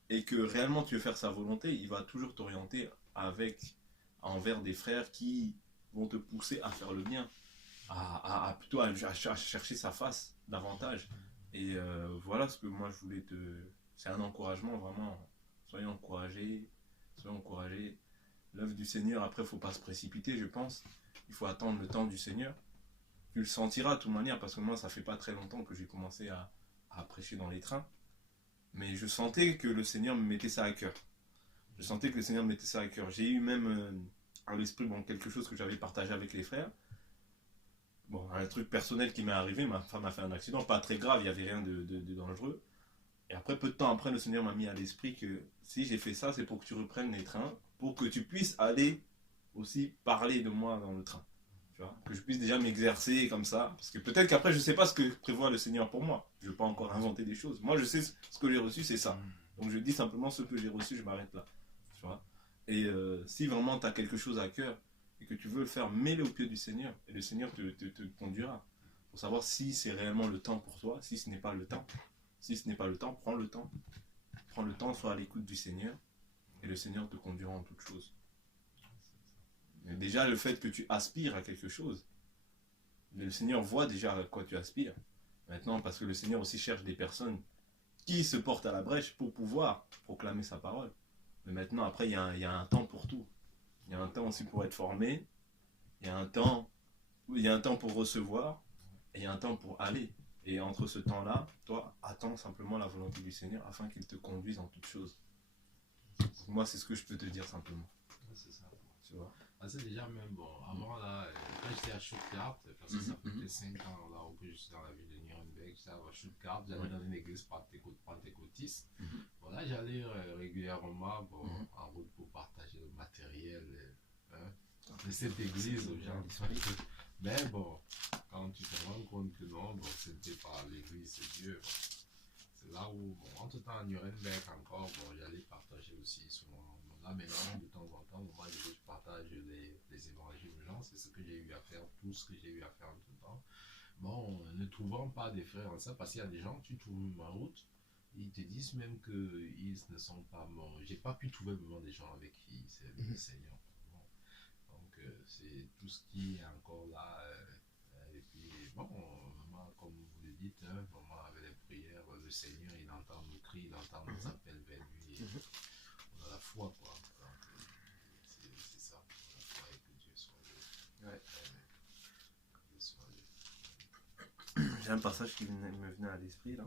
et que réellement tu veux faire sa volonté, il va toujours t'orienter envers des frères qui vont te pousser à faire le bien, plutôt à chercher sa face davantage. Et voilà ce que moi je voulais c'est un encouragement vraiment. Soyez encouragés. L'œuvre du Seigneur, après, il ne faut pas se précipiter, je pense. Il faut attendre le temps du Seigneur. Tu le sentiras de toute manière, parce que moi, ça fait pas très longtemps que j'ai commencé à prêcher dans les trains. Mais je sentais que le Seigneur me mettait ça à cœur. J'ai eu même à l'esprit quelque chose que j'avais partagé avec les frères. Bon, un truc personnel qui m'est arrivé, ma femme a fait un accident, pas très grave, il n'y avait rien de dangereux. Et après, peu de temps après, le Seigneur m'a mis à l'esprit que si j'ai fait ça, c'est pour que tu reprennes les trains, pour que tu puisses aller aussi parler de moi dans le train. Tu vois, que je puisse déjà m'exercer comme ça. Parce que peut-être qu'après, je ne sais pas ce que prévoit le Seigneur pour moi. Je ne vais pas encore inventer des choses. Moi, je sais ce que j'ai reçu, c'est ça. Donc, je dis simplement ce que j'ai reçu, je m'arrête là. Tu vois. Et si vraiment tu as quelque chose à cœur et que tu veux le faire, mets-le au pied du Seigneur. Et le Seigneur te conduira. Pour savoir si c'est réellement le temps pour toi, si ce n'est pas le temps. Si ce n'est pas le temps, prends le temps. Prends le temps, sois à l'écoute du Seigneur. Et le Seigneur te conduira en toutes choses. Mais déjà, déjà le fait que tu aspires à quelque chose, le Seigneur voit déjà à quoi tu aspires. Maintenant, parce que le Seigneur aussi cherche des personnes qui se portent à la brèche pour pouvoir proclamer sa parole. Mais maintenant, après, il y a un temps pour tout. Il y a un temps aussi pour être formé. Il y a un temps pour recevoir. Et il y a un temps pour aller. Et entre ce temps-là, toi, attends simplement la volonté du Seigneur afin qu'il te conduise en toutes choses. Moi, c'est ce que je peux te dire simplement. Ouais, c'est ça. Tu vois. Ah, c'est déjà même bon. Avant là, quand j'étais à Stuttgart, parce que ça fait peut-être 5 ans là que je suis dans la ville de Nuremberg, j'étais à Stuttgart, j'allais dans une église pentecôtiste. Voilà, j'allais régulièrement en route pour partager le matériel de cette église aux gens. Mais bon, quand tu te rends compte que non, bon, c'était pas l'église, c'est Dieu. Bon. C'est là où, bon, entre temps à Nuremberg encore, bon, j'allais partager aussi souvent. Là maintenant, de temps en temps, moi je partage les évangiles aux gens, c'est ce que j'ai eu à faire, tout ce que j'ai eu à faire en tout temps. Bon, ne trouvant pas des frères en ça, parce qu'il y a des gens, tu trouves ma route, ils te disent même qu'ils ne sont pas morts. J'ai pas pu trouver vraiment des gens avec qui c'est le Seigneur. Bon. Donc c'est tout ce qui est encore là. Et puis, bon, vraiment, comme vous le dites, vraiment avec les prières, le Seigneur, il entend nos cris, il entend nos appels vers lui. Et on a la foi, quoi. Donc, c'est ça. La foi et que Dieu soit loué. Ouais. Que Dieu soit loué. J'ai un passage qui me venait à l'esprit là.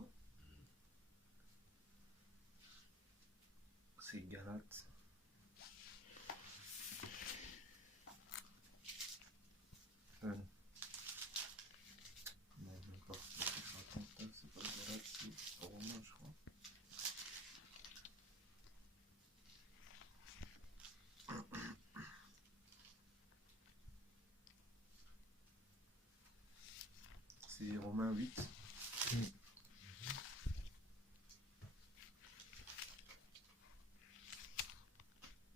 C'est Galates. Non, même pas. Attends, c'est pas Galates, c'est Romain, je crois. C'est Romains 8.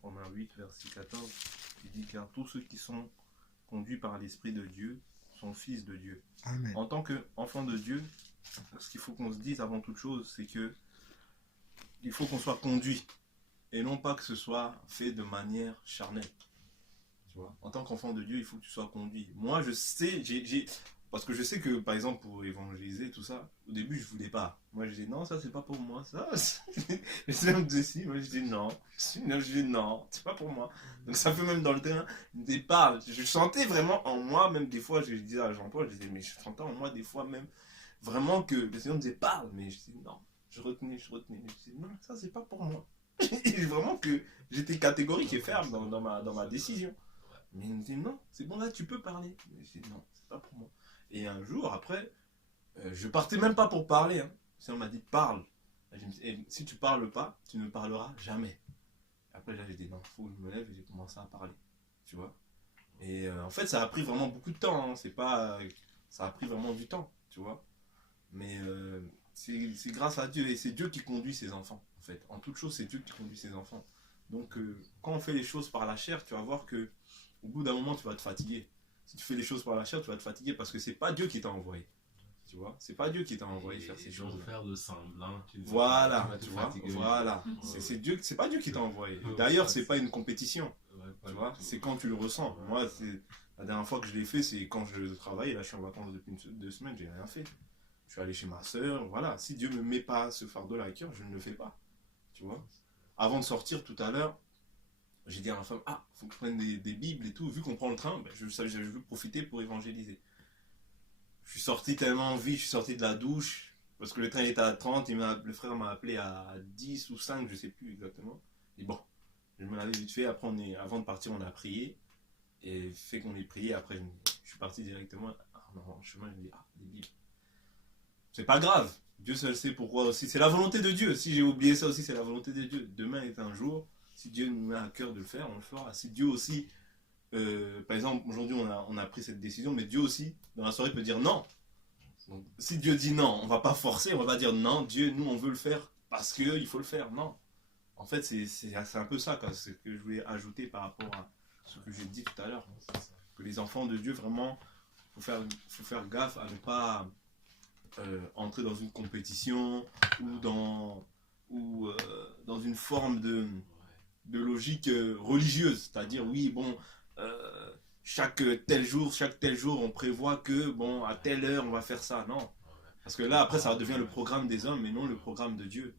Romains 8, verset 14. Il dit car tous ceux qui sont conduits par l'Esprit de Dieu sont fils de Dieu. Amen. En tant qu'enfant de Dieu, ce qu'il faut qu'on se dise avant toute chose, c'est que il faut qu'on soit conduit et non pas que ce soit fait de manière charnelle. Tu vois, en tant qu'enfant de Dieu, il faut que tu sois conduit. Moi, je sais, parce que je sais que, par exemple, pour évangéliser, tout ça, au début, je voulais pas. Moi, je dis non, ça, c'est pas pour moi, ça. Je me dis, moi, je dis non. Je dis non, c'est pas pour moi. Donc, ça fait même dans le terrain, des parts. Je sentais vraiment en moi, même des fois, je disais à Jean-Paul, je disais, mais je sentais en moi, des fois, même, vraiment que le Seigneur me disait, parle. Mais je dis non. Je retenais. Je dis non, ça, c'est pas pour moi. Et vraiment que j'étais catégorique et ferme dans ma décision. Mais il me dit non, c'est bon là, tu peux parler. Mais je dis non, c'est pas pour moi. Et un jour après, je partais même pas pour parler. Hein. On m'a dit parle. Et si tu parles pas, tu ne parleras jamais. Après là, j'ai dit non, faut que je me lève et j'ai commencé à parler. Tu vois. Et en fait, ça a pris vraiment beaucoup de temps. Hein. C'est pas, ça a pris vraiment du temps, tu vois. Mais c'est grâce à Dieu et c'est Dieu qui conduit ses enfants. En fait, en toute chose, c'est Dieu qui conduit ses enfants. Donc, quand on fait les choses par la chair, tu vas voir que au bout d'un moment, tu vas te fatiguer. Si tu fais les choses par la chair, tu vas te fatiguer parce que c'est pas Dieu qui t'a envoyé. Tu vois, c'est pas Dieu qui t'a envoyé faire ces choses. Faire de semblant. Voilà, tu vois, voilà. C'est Dieu, c'est pas Dieu qui t'a envoyé. D'ailleurs, c'est pas une compétition. Tu vois, c'est quand tu le ressens. Moi, la dernière fois que je l'ai fait, c'est quand je travaillais. Là, je suis en vacances depuis 2 semaines, j'ai rien fait. Je suis allé chez ma soeur. Voilà, si Dieu me met pas ce fardeau-là à cœur, je ne le fais pas. Tu vois. Avant de sortir tout à l'heure, j'ai dit à ma femme, faut que je prenne des Bibles et tout. Vu qu'on prend le train, je veux profiter pour évangéliser. Je suis sorti tellement vite, je suis sorti de la douche, parce que le train était à 30, le frère m'a appelé à 10 ou 5, je sais plus exactement. Et bon, je me l'avais vite fait, après avant de partir, on a prié. Et fait qu'on ait prié, après je suis parti directement en chemin, je me dis, des Bibles. C'est pas grave, Dieu seul sait pourquoi aussi. C'est la volonté de Dieu, si j'ai oublié ça aussi, c'est la volonté de Dieu. Demain est un jour. Si Dieu nous met à cœur de le faire, on le fera. Si Dieu aussi, par exemple, aujourd'hui on a pris cette décision, mais Dieu aussi, dans la soirée, peut dire non. Donc, si Dieu dit non, on va pas forcer, on va pas dire non, Dieu, nous on veut le faire parce qu'il faut le faire. Non. En fait, c'est un peu ça, ce que je voulais ajouter par rapport à ce que j'ai dit tout à l'heure. Que les enfants de Dieu, vraiment, faut faire gaffe à ne pas entrer dans une compétition ou dans une forme de logique religieuse, c'est-à-dire oui bon chaque tel jour, on prévoit que, bon, à telle heure, on va faire ça. Non. Ouais. Parce que là, après, ça devient le programme des hommes et non le programme de Dieu.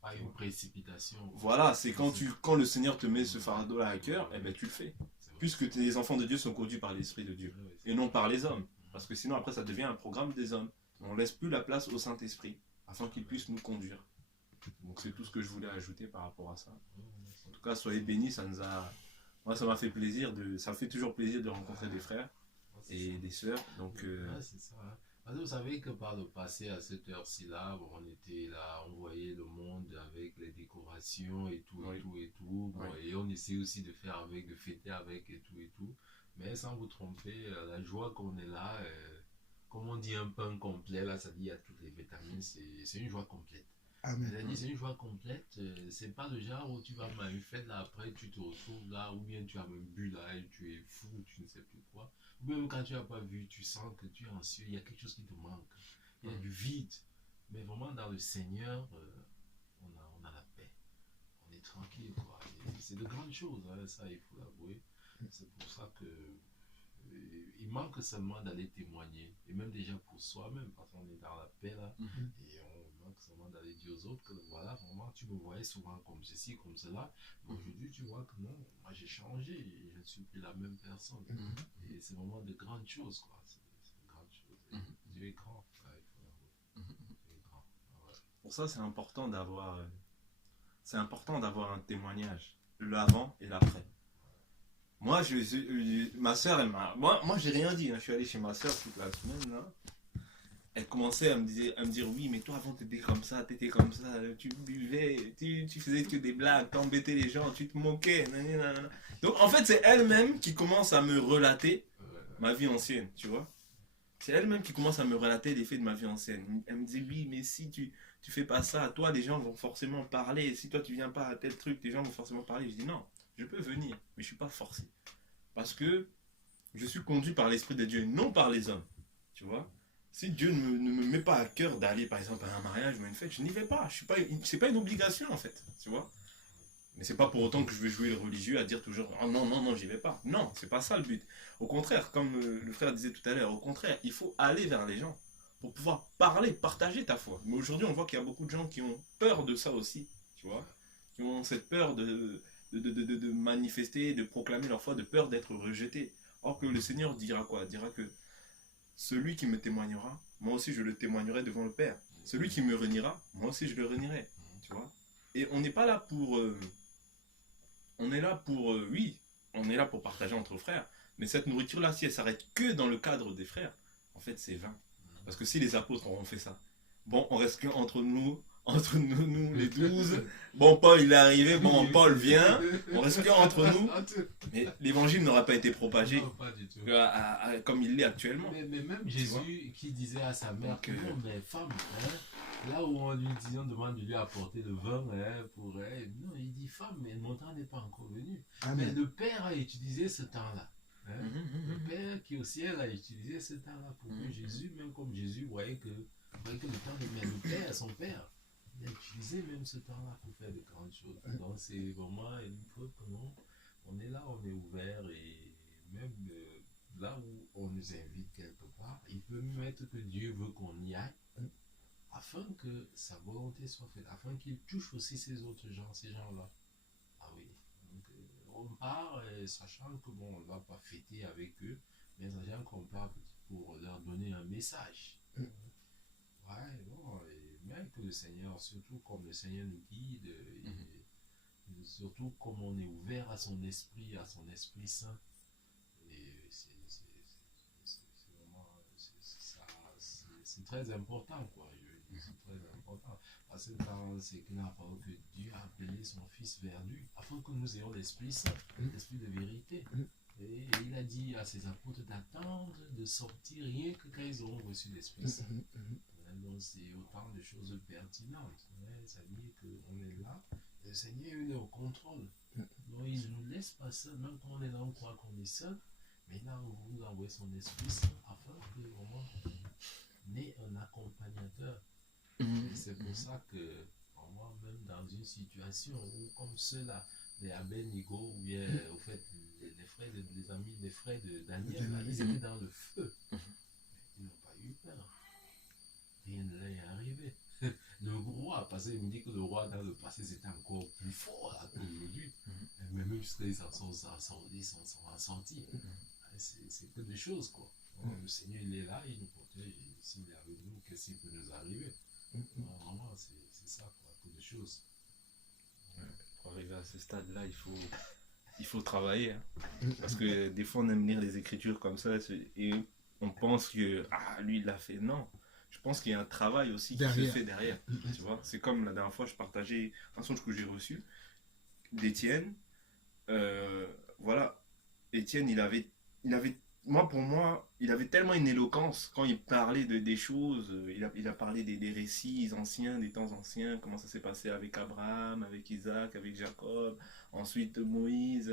Pas une précipitation. Voilà, c'est quand le Seigneur te met ce fardeau-là à cœur, eh ben, tu le fais. C'est vrai. Puisque les enfants de Dieu sont conduits par l'Esprit de Dieu Ouais, et non par les hommes. Parce que sinon, après, ça devient un programme des hommes. On ne laisse plus la place au Saint-Esprit afin qu'il puisse nous conduire. Donc, c'est tout ce que je voulais ajouter par rapport à ça. En tout cas, soyez bénis, moi, ça m'a fait plaisir, ça fait toujours plaisir de rencontrer des frères et des sœurs. Donc, Ouais, c'est ça. Hein. Parce que vous savez que par le passé, à cette heure-ci là, bon, on était là, on voyait le monde avec les décorations et tout, Oui. et tout, et tout. Bon, Oui. et on essaie aussi de faire avec, de fêter avec et tout, et tout. Mais sans vous tromper, la joie qu'on est là, comme on dit un pain complet, là, ça dit il y a toutes les vitamines, c'est une joie complète. Amen. C'est-à-dire, c'est une joie complète. C'est pas le genre où tu vas à une fête là, après tu te retrouves là, ou bien tu as même bu là et tu es fou, tu ne sais plus quoi. Ou même quand tu n'as pas vu, tu sens que tu es anxieux, il y a quelque chose qui te manque. Il y a du vide. Mais vraiment, dans le Seigneur, on a la paix. On est tranquille, quoi. Et c'est de grandes choses, hein, ça, il faut l'avouer. C'est pour ça que il manque seulement d'aller témoigner. Et même déjà pour soi-même, parce qu'on est dans la paix là. Et on manque seulement d'aller dire aux autres que voilà, vraiment, tu me voyais souvent comme ceci, comme cela. Mais aujourd'hui, tu vois que non, moi j'ai changé. Et je ne suis plus la même personne. Et c'est vraiment de grandes choses, quoi. C'est de grandes choses. Et Dieu est grand. Ouais, il faut l'avouer. Dieu est grand. Ouais. pour ça, c'est important d'avoir un témoignage, l'avant et l'après. Moi, ma soeur, moi, j'ai rien dit. Hein. Je suis allé chez ma soeur toute la semaine. Là. Elle commençait à me dire, oui, mais toi, avant, t'étais comme ça, tu buvais, tu faisais que des blagues, t'embêtais les gens, tu te moquais. Nanana. Donc, en fait, c'est elle-même qui commence à me relater ma vie ancienne, tu vois. C'est elle-même qui commence à me relater les faits de ma vie ancienne. Elle me dit, oui, mais si tu fais pas ça, toi, les gens vont forcément parler. Si toi, tu viens pas à tel truc, les gens vont forcément parler. Je dis, non, je peux venir, mais je suis pas forcé. Parce que je suis conduit par l'Esprit de Dieu, non par les hommes. Tu vois. Si Dieu ne me met pas à cœur d'aller, par exemple, à un mariage ou à une fête, je n'y vais pas. C'est pas une obligation, en fait. Tu vois. Mais c'est pas pour autant que je vais jouer le religieux à dire toujours oh non, non, non, j'y vais pas. Non, c'est pas ça le but. Au contraire, comme le frère disait tout à l'heure, au contraire, il faut aller vers les gens pour pouvoir parler, partager ta foi. Mais aujourd'hui, on voit qu'il y a beaucoup de gens qui ont peur de ça aussi, tu vois, qui ont cette peur de manifester, de proclamer leur foi, de peur d'être rejeté. Or que le Seigneur dira quoi? Dira que celui qui me témoignera, moi aussi je le témoignerai devant le Père. Celui qui me reniera, moi aussi je le renierai, tu vois. Et on n'est pas là pour... on est là pour, oui, on est là pour partager entre frères, mais cette nourriture-là, si elle s'arrête que dans le cadre des frères, en fait, c'est vain. Parce que si les apôtres auront fait ça, bon, on reste que entre nous, les 12. Bon, Paul, il est arrivé, bon, Paul vient, on reste que entre nous, mais l'évangile n'aura pas été propagé Non, pas du tout. comme il l'est actuellement. Mais même Tu vois. Jésus qui disait à sa mère Donc, que non, mais femme, hein, là où on lui dit, on demande de lui apporter le vin hein, pour elle, non, il dit femme, mais mon temps n'est pas encore venu. Mais Amen. le Père a utilisé ce temps-là. Hein. Le Père qui est au ciel a utilisé ce temps-là pour que Jésus, même comme Jésus, voyait que le temps de mais le Père, son Père, il a utilisé même ce temps-là pour faire de grandes choses. Donc c'est vraiment une preuve que non, on est là, on est ouvert et même là où on nous invite quelque part, il peut même être que Dieu veut qu'on y aille afin que sa volonté soit faite, afin qu'il touche aussi ces autres gens, ces gens-là. Ah oui. Donc, on part sachant que bon, on ne va pas fêter avec eux, mais sachant qu'on part pour leur donner un message. Ouais, bon, et même que le Seigneur, surtout comme le Seigneur nous guide, et surtout comme on est ouvert à son Esprit Saint, et c'est vraiment, c'est très important, quoi. C'est très important. Parce que dans c'est écrit dans la parole que Dieu a appelé son Fils vers lui, afin que nous ayons l'Esprit Saint, l'Esprit de vérité. Et il a dit à ses apôtres d'attendre, de sortir rien que quand ils auront reçu l'Esprit Saint. Donc c'est autant de choses pertinentes. C'est-à-dire qu'on est là, le Seigneur il est au contrôle. Donc il ne nous laisse pas seul, même quand on est là, on croit qu'on est seul. Mais là, on vous envoie son Esprit Saint afin que vraiment on ait un accompagnateur. Et c'est pour ça que, vraiment, même dans une situation où, comme ceux-là, les Abednego, ou bien, au fait, les frères, les amis, les frères de Daniel, là, ils étaient dans le feu. Ils n'ont pas eu peur. Rien ne leur est arrivé. Le roi, parce qu'il me dit que le roi dans le passé c'était encore plus fort là, qu'aujourd'hui. Mais même jusqu'à ils s'en sont sortis. C'est que des choses quoi. Le Seigneur il est là, il nous protège. S'il est avec nous, qu'est-ce qui peut nous arriver? Vraiment, c'est ça quoi, que des choses. Pour arriver à ce stade-là, il faut travailler. Hein. Parce que des fois, on aime lire des écritures comme ça et on pense que lui, il l'a fait. Non. Je pense qu'il y a un travail aussi qui se fait derrière. Tu vois, c'est comme la dernière fois, je partageais un songe que j'ai reçu d'Étienne. Voilà. Étienne, pour moi, il avait tellement une éloquence quand il parlait des choses. Il a parlé des récits anciens, des temps anciens, comment ça s'est passé avec Abraham, avec Isaac, avec Jacob, ensuite Moïse,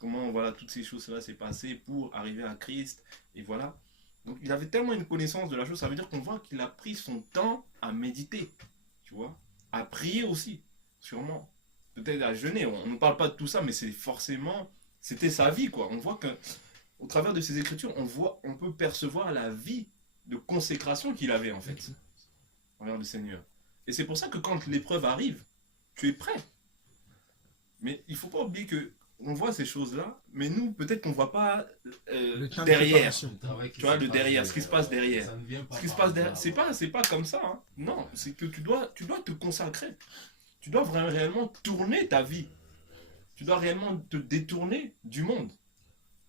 comment voilà, toutes ces choses-là s'est passé pour arriver à Christ. Et voilà. Donc il avait tellement une connaissance de la chose, ça veut dire qu'on voit qu'il a pris son temps à méditer, tu vois, à prier aussi, sûrement. Peut-être à jeûner, on ne parle pas de tout ça, mais c'était sa vie, quoi. On voit que au travers de ces écritures, on peut percevoir la vie de consécration qu'il avait en fait envers le Seigneur. Et c'est pour ça que quand l'épreuve arrive, tu es prêt. Mais il ne faut pas oublier que on voit ces choses-là, mais nous, peut-être qu'on ne voit pas derrière. Tu vois, le derrière, ce qui se passe derrière. Ce qui se passe derrière, c'est pas comme ça. Hein. Non, c'est que tu dois te consacrer. Tu dois vraiment réellement tourner ta vie. Tu dois réellement te détourner du monde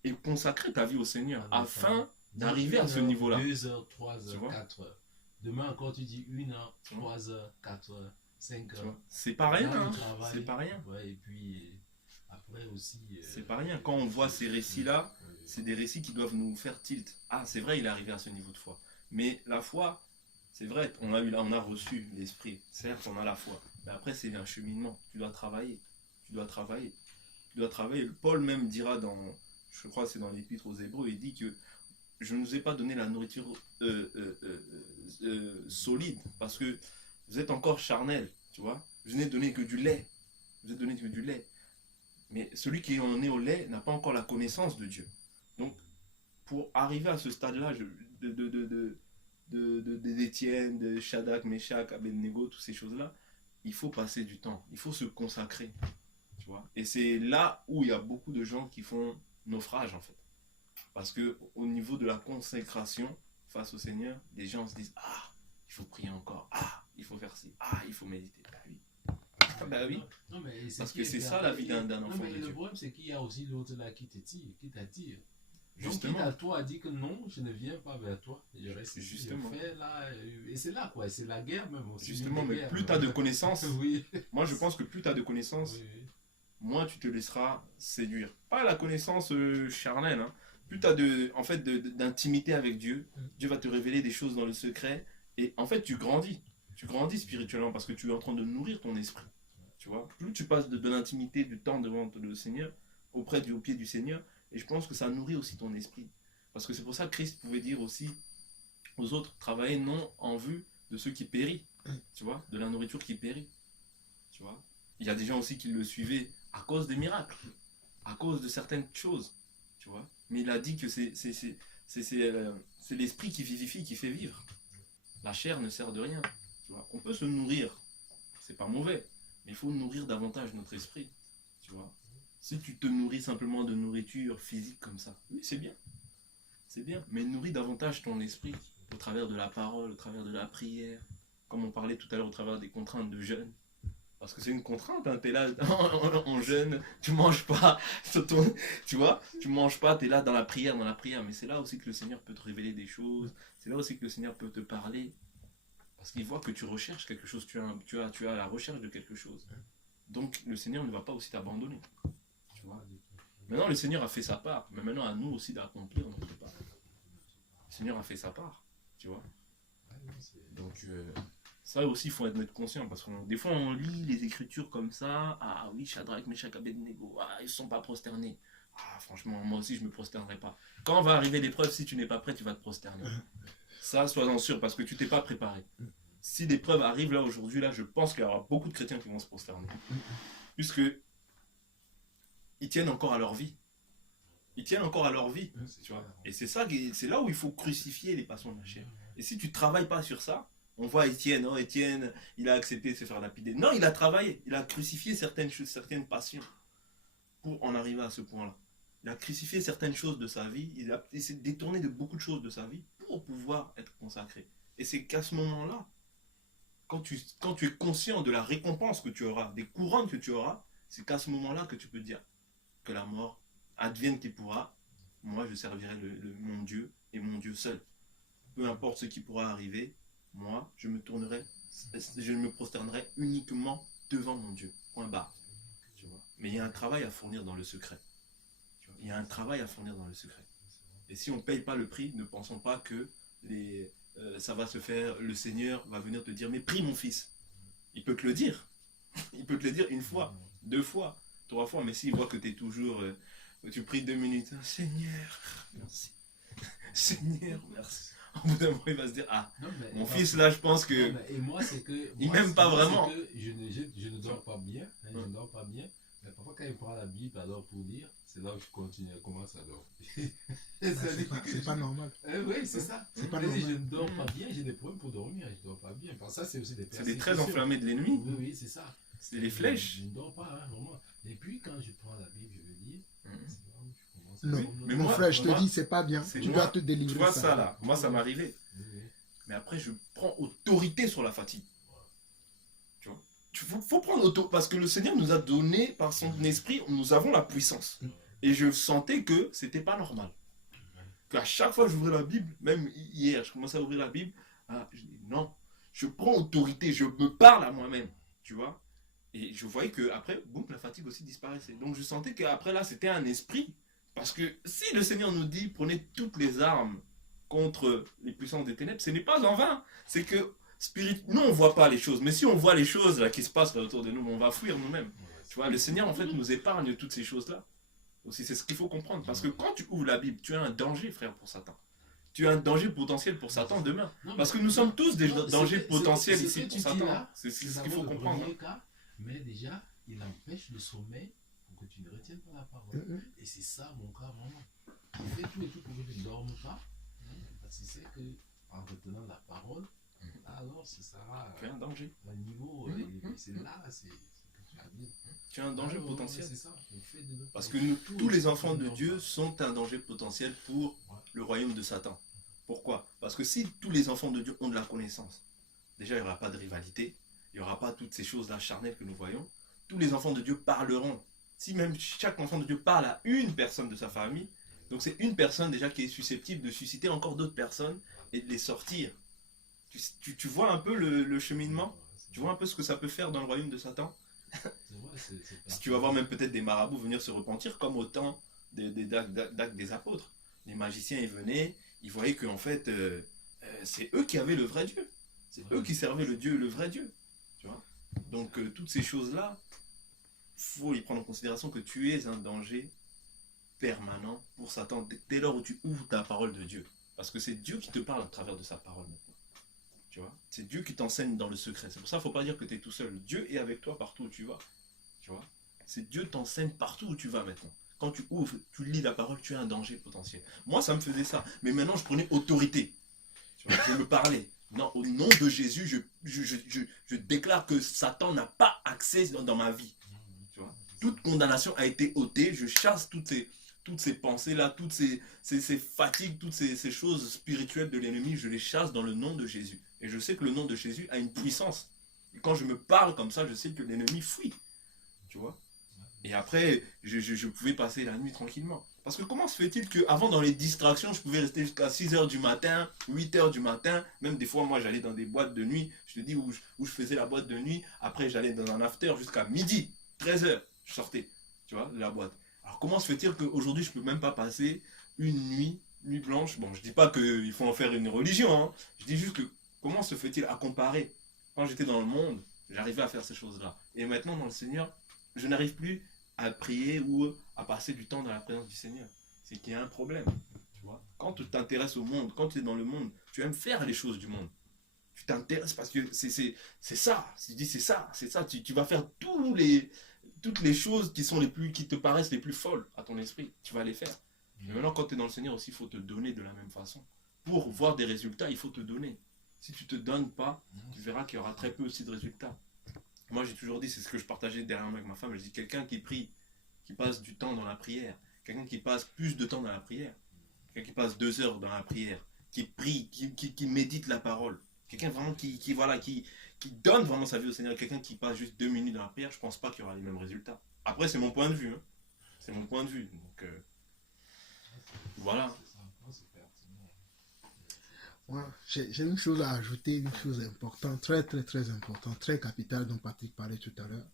et consacrer ta vie au Seigneur afin d'arriver à ce niveau-là. 2 heures, 3 heures, 4 heures. Demain, quand tu dis 1 heure, 3 heures, 4 heures, 5 heures. C'est pas rien. Hein. C'est pas rien. Ouais, et puis après aussi. C'est pas rien. Quand on voit ces récits-là, c'est des récits qui doivent nous faire tilt. Ah, c'est vrai, il est arrivé à ce niveau de foi. Mais la foi, c'est vrai, on a reçu l'esprit. Certes, on a la foi. Mais après, c'est un cheminement. Tu dois travailler. Tu dois travailler. Tu dois travailler. Paul même dira je crois que c'est dans l'Épître aux Hébreux, il dit que je ne vous ai pas donné la nourriture solide parce que vous êtes encore charnel, tu vois. Je n'ai donné que du lait. Je vous ai donné que du lait. Mais celui qui en est au lait n'a pas encore la connaissance de Dieu. Donc, pour arriver à ce stade-là d'Étienne, de Shadrach, Meshach, Abednego, toutes ces choses-là, il faut passer du temps. Il faut se consacrer. Tu vois. Et c'est là où il y a beaucoup de gens qui font naufrage en fait. Parce que au niveau de la consécration face au Seigneur, les gens se disent il faut prier encore, il faut faire ci, il faut méditer. Bah oui. Non, mais parce que c'est ça la vie d'un enfant de Dieu. Le problème c'est qu'il y a aussi l'autre là qui t'attire. Justement. Donc, toi a dit que non, je ne viens pas vers toi. Je reste justement. Ici, là, et c'est là quoi, c'est la guerre même aussi. Justement, mais plus tu as de connaissances, oui. Moi je pense que plus tu as de connaissances, moins tu te laisseras séduire. Pas la connaissance charnelle, hein. Plus tu as d'intimité avec Dieu, Dieu va te révéler des choses dans le secret, et en fait tu grandis spirituellement parce que tu es en train de nourrir ton esprit. Tu vois, plus tu passes de l'intimité, du temps devant le Seigneur, au pied du Seigneur, et je pense que ça nourrit aussi ton esprit. Parce que c'est pour ça que Christ pouvait dire aussi aux autres, travaillez non en vue de ceux qui périssent, tu vois, de la nourriture qui périt. Tu vois, il y a des gens aussi qui le suivaient à cause des miracles, à cause de certaines choses, tu vois. Mais il a dit que c'est l'esprit qui vivifie, qui fait vivre. La chair ne sert de rien. Tu vois. On peut se nourrir, c'est pas mauvais, mais il faut nourrir davantage notre esprit, tu vois. Si tu te nourris simplement de nourriture physique comme ça, oui, c'est bien, mais nourris davantage ton esprit au travers de la parole, au travers de la prière, comme on parlait tout à l'heure, au travers des contraintes de jeûne. Parce que c'est une contrainte, hein. Tu es là en jeûne, tu manges pas, tu vois, tu manges pas, tu es là dans la prière, mais c'est là aussi que le Seigneur peut te révéler des choses, c'est là aussi que le Seigneur peut te parler, parce qu'il voit que tu recherches quelque chose, tu as la recherche de quelque chose. Donc le Seigneur ne va pas aussi t'abandonner, tu vois. Maintenant le Seigneur a fait sa part, mais maintenant à nous aussi d'accomplir notre part. Le Seigneur a fait sa part, tu vois. Donc ça aussi, il faut être conscient, parce que des fois, on lit les écritures comme ça. Ah oui, Shadrach, Meshach, Abednego, ils ne sont pas prosternés. Ah, franchement, moi aussi, je ne me prosternerai pas. Quand va arriver l'épreuve, si tu n'es pas prêt, tu vas te prosterner. Ça, sois-en sûr, parce que tu ne t'es pas préparé. Si l'épreuve arrive là, aujourd'hui, là, je pense qu'il y aura beaucoup de chrétiens qui vont se prosterner. Puisque ils tiennent encore à leur vie. Ils tiennent encore à leur vie. C'est Tu vois. clair. Et c'est là où il faut crucifier les passions de la chair. Et si tu ne travailles pas sur ça, on voit Étienne, oh, Étienne, il a accepté de se faire lapider. Non, il a travaillé, il a crucifié certaines choses, certaines passions pour en arriver à ce point-là. Il a crucifié certaines choses de sa vie, il s'est détourné de beaucoup de choses de sa vie pour pouvoir être consacré. Et c'est qu'à ce moment-là, quand tu es conscient de la récompense que tu auras, des couronnes que tu auras, c'est qu'à ce moment-là que tu peux dire que la mort, advienne qui pourra, moi je servirai mon Dieu et mon Dieu seul. Peu importe ce qui pourra arriver, moi je me prosternerai uniquement devant mon Dieu. Point barre. Tu vois. Mais il y a un travail à fournir dans le secret. Tu vois. Il y a un travail à fournir dans le secret. Et si on ne paye pas le prix, ne pensons pas que ça va se faire, le Seigneur va venir te dire, mais prie mon fils. Il peut te le dire. Il peut te le dire une fois, 2 fois, 3 fois, mais s'il voit que tu es toujours... tu pries 2 minutes, Seigneur, merci. Seigneur, merci. Au bout d'un moment, il va se dire, ah, Non, mais- mon fils là, je pense que... Et moi, c'est que. Il moi, m'aime c'est- pas moi, c'est vraiment. que je ne dors pas bien. Je ne dors pas bien. Mais parfois, quand il prend la Bible alors pour lire, c'est là où je continue, je commence à dormir. C'est pas normal. Oui, c'est ça. C'est pas Je dis, normal. je ne dors pas bien, j'ai des problèmes pour dormir, je ne dors pas bien. Parce que ça, c'est aussi des C'est des traits persécutions. enflammés de l'ennemi. Oui, oui, c'est ça. C'est les flèches. Je ne dors pas, hein, vraiment. Et puis, quand je prends la Bible, je veux lire, Mhm. c'est là où je commence à Non, dormir. mais mon moi- frère, je te moi- dis, c'est pas bien. c'est Tu moi. dois te délivrer. Tu vois ça là, moi ça m'est arrivé. Oui, oui. Mais après, je prends autorité sur la fatigue. Tu vois. Faut prendre autorité. Parce que le Seigneur nous a donné, par son esprit, nous avons la puissance. Et je sentais que c'était pas normal. Qu'à chaque fois que j'ouvrais la Bible, même hier, je commençais à ouvrir la Bible, je dis non, je prends autorité, je me parle à moi-même. Tu vois. Et je voyais que après, boum, la fatigue aussi disparaissait. Donc je sentais qu'après là, c'était un esprit. Parce que si le Seigneur nous dit, prenez toutes les armes contre les puissances des ténèbres, ce n'est pas en vain. C'est que nous, on ne voit pas les choses. Mais si on voit les choses là, qui se passent là, autour de nous, on va fuir nous-mêmes. Tu vois, le Seigneur, en fait, nous épargne toutes ces choses-là. Aussi, c'est ce qu'il faut comprendre. Parce que quand tu ouvres la Bible, tu as un danger, frère, pour Satan. Tu as un danger potentiel pour Satan demain. Non, Parce que mais- nous sommes tous des non, dangers c'est- potentiels c'est- ici ce que pour tu dis Satan. là, C'est ce c'est qu'il faut d'abord le comprendre. premier cas, mais déjà, il empêche le sommeil pour que tu ne retiennes pas la parole. Mhm. Et c'est ça mon cas vraiment. Il fait tout et tout pour que je ne dorme pas. Parce qu'il sait que en retenant la parole, alors ce sera Tu as un danger. un niveau élevé. C'est là, c'est que tu as dit. Tu as un danger Ah, ouais, potentiel. ouais, c'est ça. Le fait de ne pas- Parce que nous, tout tous les et tout, enfants tu de ne dors Dieu pas. sont un danger potentiel pour le royaume de Satan. Pourquoi? Parce que si tous les enfants de Dieu ont de la connaissance, déjà il n'y aura pas de rivalité, il n'y aura pas toutes ces choses-là charnelles que nous voyons. Tous les enfants de Dieu parleront. Si même chaque enfant de Dieu parle à une personne de sa famille, donc c'est une personne déjà qui est susceptible de susciter encore d'autres personnes et de les sortir. Tu vois un peu le cheminement? Tu vois un peu ce que ça peut faire dans le royaume de Satan? Si tu vas voir même peut-être des marabouts venir se repentir, comme au temps d'Actes des apôtres. Les magiciens, ils venaient, ils voyaient qu'en fait, c'est eux qui avaient le vrai Dieu. C'est eux qui servaient le vrai Dieu. Tu vois. Donc, toutes ces choses-là, il faut y prendre en considération que tu es un danger permanent pour Satan dès lors où tu ouvres ta parole de Dieu. Parce que c'est Dieu qui te parle à travers de sa parole maintenant. Tu vois. C'est Dieu qui t'enseigne dans le secret. C'est pour ça qu'il ne faut pas dire que tu es tout seul. Dieu est avec toi partout où tu vas. Tu vois. C'est Dieu t'enseigne partout où tu vas maintenant. Quand tu ouvres, tu lis la parole, tu as un danger potentiel. Moi, ça me faisait ça. Mais maintenant, je prenais autorité. Tu vois, je me parlais. Non, au nom de Jésus, je déclare que Satan n'a pas accès dans ma vie. Tu vois. Toute condamnation a été ôtée. Je chasse toutes ces pensées-là, toutes ces fatigues, toutes ces choses spirituelles de l'ennemi. Je les chasse dans le nom de Jésus. Et je sais que le nom de Jésus a une puissance. Et quand je me parle comme ça, je sais que l'ennemi fuit. Tu vois. Et après, je pouvais passer la nuit tranquillement. Parce que comment se fait-il qu'avant, dans les distractions, je pouvais rester jusqu'à 6h du matin, 8h du matin. Même des fois, moi, j'allais dans des boîtes de nuit. Je te dis où je faisais la boîte de nuit. Après, j'allais dans un after jusqu'à midi, 13h. Je sortais, tu vois, de la boîte. Alors, comment se fait-il qu'aujourd'hui, je ne peux même pas passer une nuit blanche? Bon, je ne dis pas qu'il faut en faire une religion. Hein. Je dis juste que comment se fait-il à comparer? Quand j'étais dans le monde, j'arrivais à faire ces choses-là. Et maintenant, dans le Seigneur, je n'arrive plus à prier ou à passer du temps dans la présence du Seigneur. C'est qu'il y a un problème. Tu vois. Quand tu t'intéresses au monde, quand tu es dans le monde, tu aimes faire les choses du monde. Tu t'intéresses parce que c'est ça. Tu dis c'est ça. Tu vas faire toutes les choses qui te paraissent les plus folles à ton esprit. Tu vas les faire. Mais maintenant, quand tu es dans le Seigneur aussi, il faut te donner de la même façon. Pour voir des résultats, il faut te donner. Si tu ne te donnes pas, tu verras qu'il y aura très peu aussi de résultats. Moi, j'ai toujours dit, c'est ce que je partageais derrière moi avec ma femme, je dis quelqu'un qui prie, qui passe du temps dans la prière, quelqu'un qui passe plus de temps dans la prière, quelqu'un qui passe 2 heures dans la prière, qui prie, qui médite la parole, quelqu'un vraiment qui donne vraiment sa vie au Seigneur, quelqu'un qui passe juste 2 minutes dans la prière, je ne pense pas qu'il y aura les mêmes résultats. Après, c'est mon point de vue. Hein. C'est mon point de vue. Donc, voilà. Ouais, j'ai une chose à ajouter, une chose importante, très très très importante, très capitale dont Patrick parlait tout à l'heure.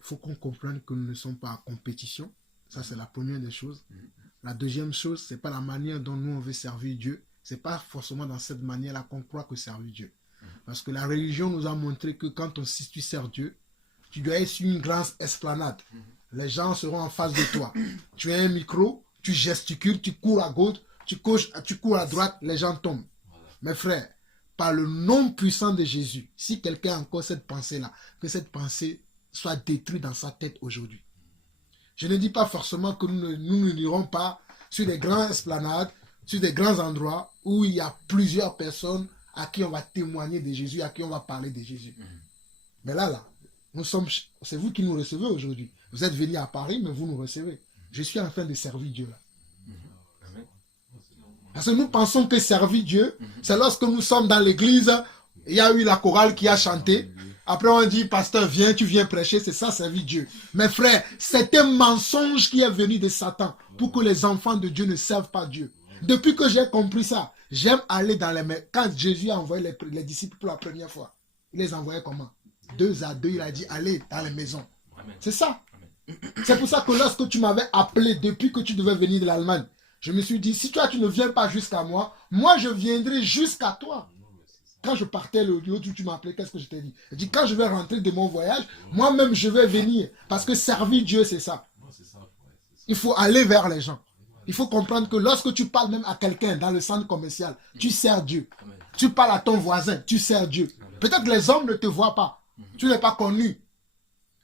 Il faut qu'on comprenne que nous ne sommes pas en compétition. Ça, c'est la première des choses. La deuxième chose, c'est pas la manière dont nous on veut servir Dieu. C'est pas forcément dans cette manière-là qu'on croit que servir Dieu. Parce que la religion nous a montré que si tu sers Dieu, tu dois être sur une grande esplanade. Les gens seront en face de toi. Tu as un micro, tu gesticules, tu cours à gauche, tu cours à droite, les gens tombent. Mes frères, par le nom puissant de Jésus, si quelqu'un a encore cette pensée-là, que cette pensée soit détruite dans sa tête aujourd'hui. Je ne dis pas forcément que nous n'irons pas sur des grandes esplanades, sur des grands endroits où il y a plusieurs personnes à qui on va témoigner de Jésus, à qui on va parler de Jésus. Mais là, c'est vous qui nous recevez aujourd'hui. Vous êtes venus à Paris, mais vous nous recevez. Je suis en train de servir Dieu là. Parce que nous pensons que servir Dieu, c'est lorsque nous sommes dans l'église, il y a eu la chorale qui a chanté. Après on dit, pasteur, viens, tu viens prêcher, c'est ça, servir Dieu. Mes frères, c'est un mensonge qui est venu de Satan pour que les enfants de Dieu ne servent pas Dieu. Depuis que j'ai compris ça, j'aime aller dans les mains. Quand Jésus a envoyé les disciples pour la première fois, il les envoyait comment? 2 à 2, il a dit, allez dans les maisons. C'est ça. C'est pour ça que lorsque tu m'avais appelé depuis que tu devais venir de l'Allemagne, je me suis dit, si toi tu ne viens pas jusqu'à moi, moi je viendrai jusqu'à toi. Quand je partais le jour où tu m'appelais, qu'est-ce que je t'ai dit? Je dis, quand je vais rentrer de mon voyage, moi-même je vais venir. Parce que servir Dieu, c'est ça. Il faut aller vers les gens. Il faut comprendre que lorsque tu parles même à quelqu'un dans le centre commercial, tu sers Dieu. Tu parles à ton voisin, tu sers Dieu. Peut-être que les hommes ne te voient pas. Tu n'es pas connu.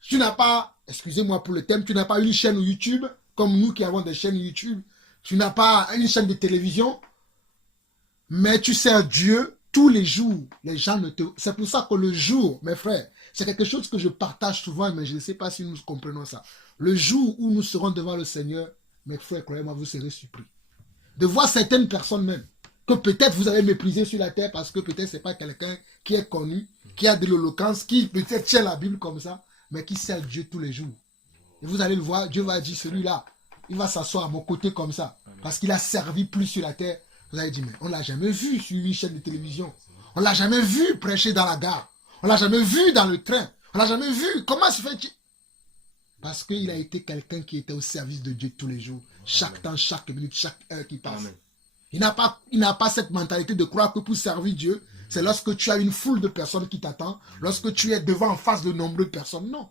Tu n'as pas, excusez-moi pour le thème, tu n'as pas une chaîne YouTube, comme nous qui avons des chaînes YouTube. Tu n'as pas une chaîne de télévision, mais tu sers Dieu tous les jours. Les gens ne te... C'est pour ça que le jour, mes frères, c'est quelque chose que je partage souvent, mais je ne sais pas si nous comprenons ça. Le jour où nous serons devant le Seigneur, mes frères, croyez-moi, vous serez surpris. De voir certaines personnes même, que peut-être vous avez méprisé sur la terre, parce que peut-être ce n'est pas quelqu'un qui est connu, qui a de l'éloquence, qui peut-être tient la Bible comme ça, mais qui sert Dieu tous les jours. Et vous allez le voir, Dieu va dire, celui-là, il va s'asseoir à mon côté comme ça, parce qu'il a servi plus sur la terre. Vous allez dire, mais on ne l'a jamais vu sur une chaîne de télévision. On ne l'a jamais vu prêcher dans la gare. On ne l'a jamais vu dans le train. On ne l'a jamais vu. Comment se fait-il? Parce qu'il a été quelqu'un qui était au service de Dieu tous les jours. Chaque temps, chaque minute, chaque heure qui passe. Amen. Il n'a pas cette mentalité de croire que pour servir Dieu, c'est lorsque tu as une foule de personnes qui t'attendent, lorsque tu es devant en face de nombreuses personnes. Non.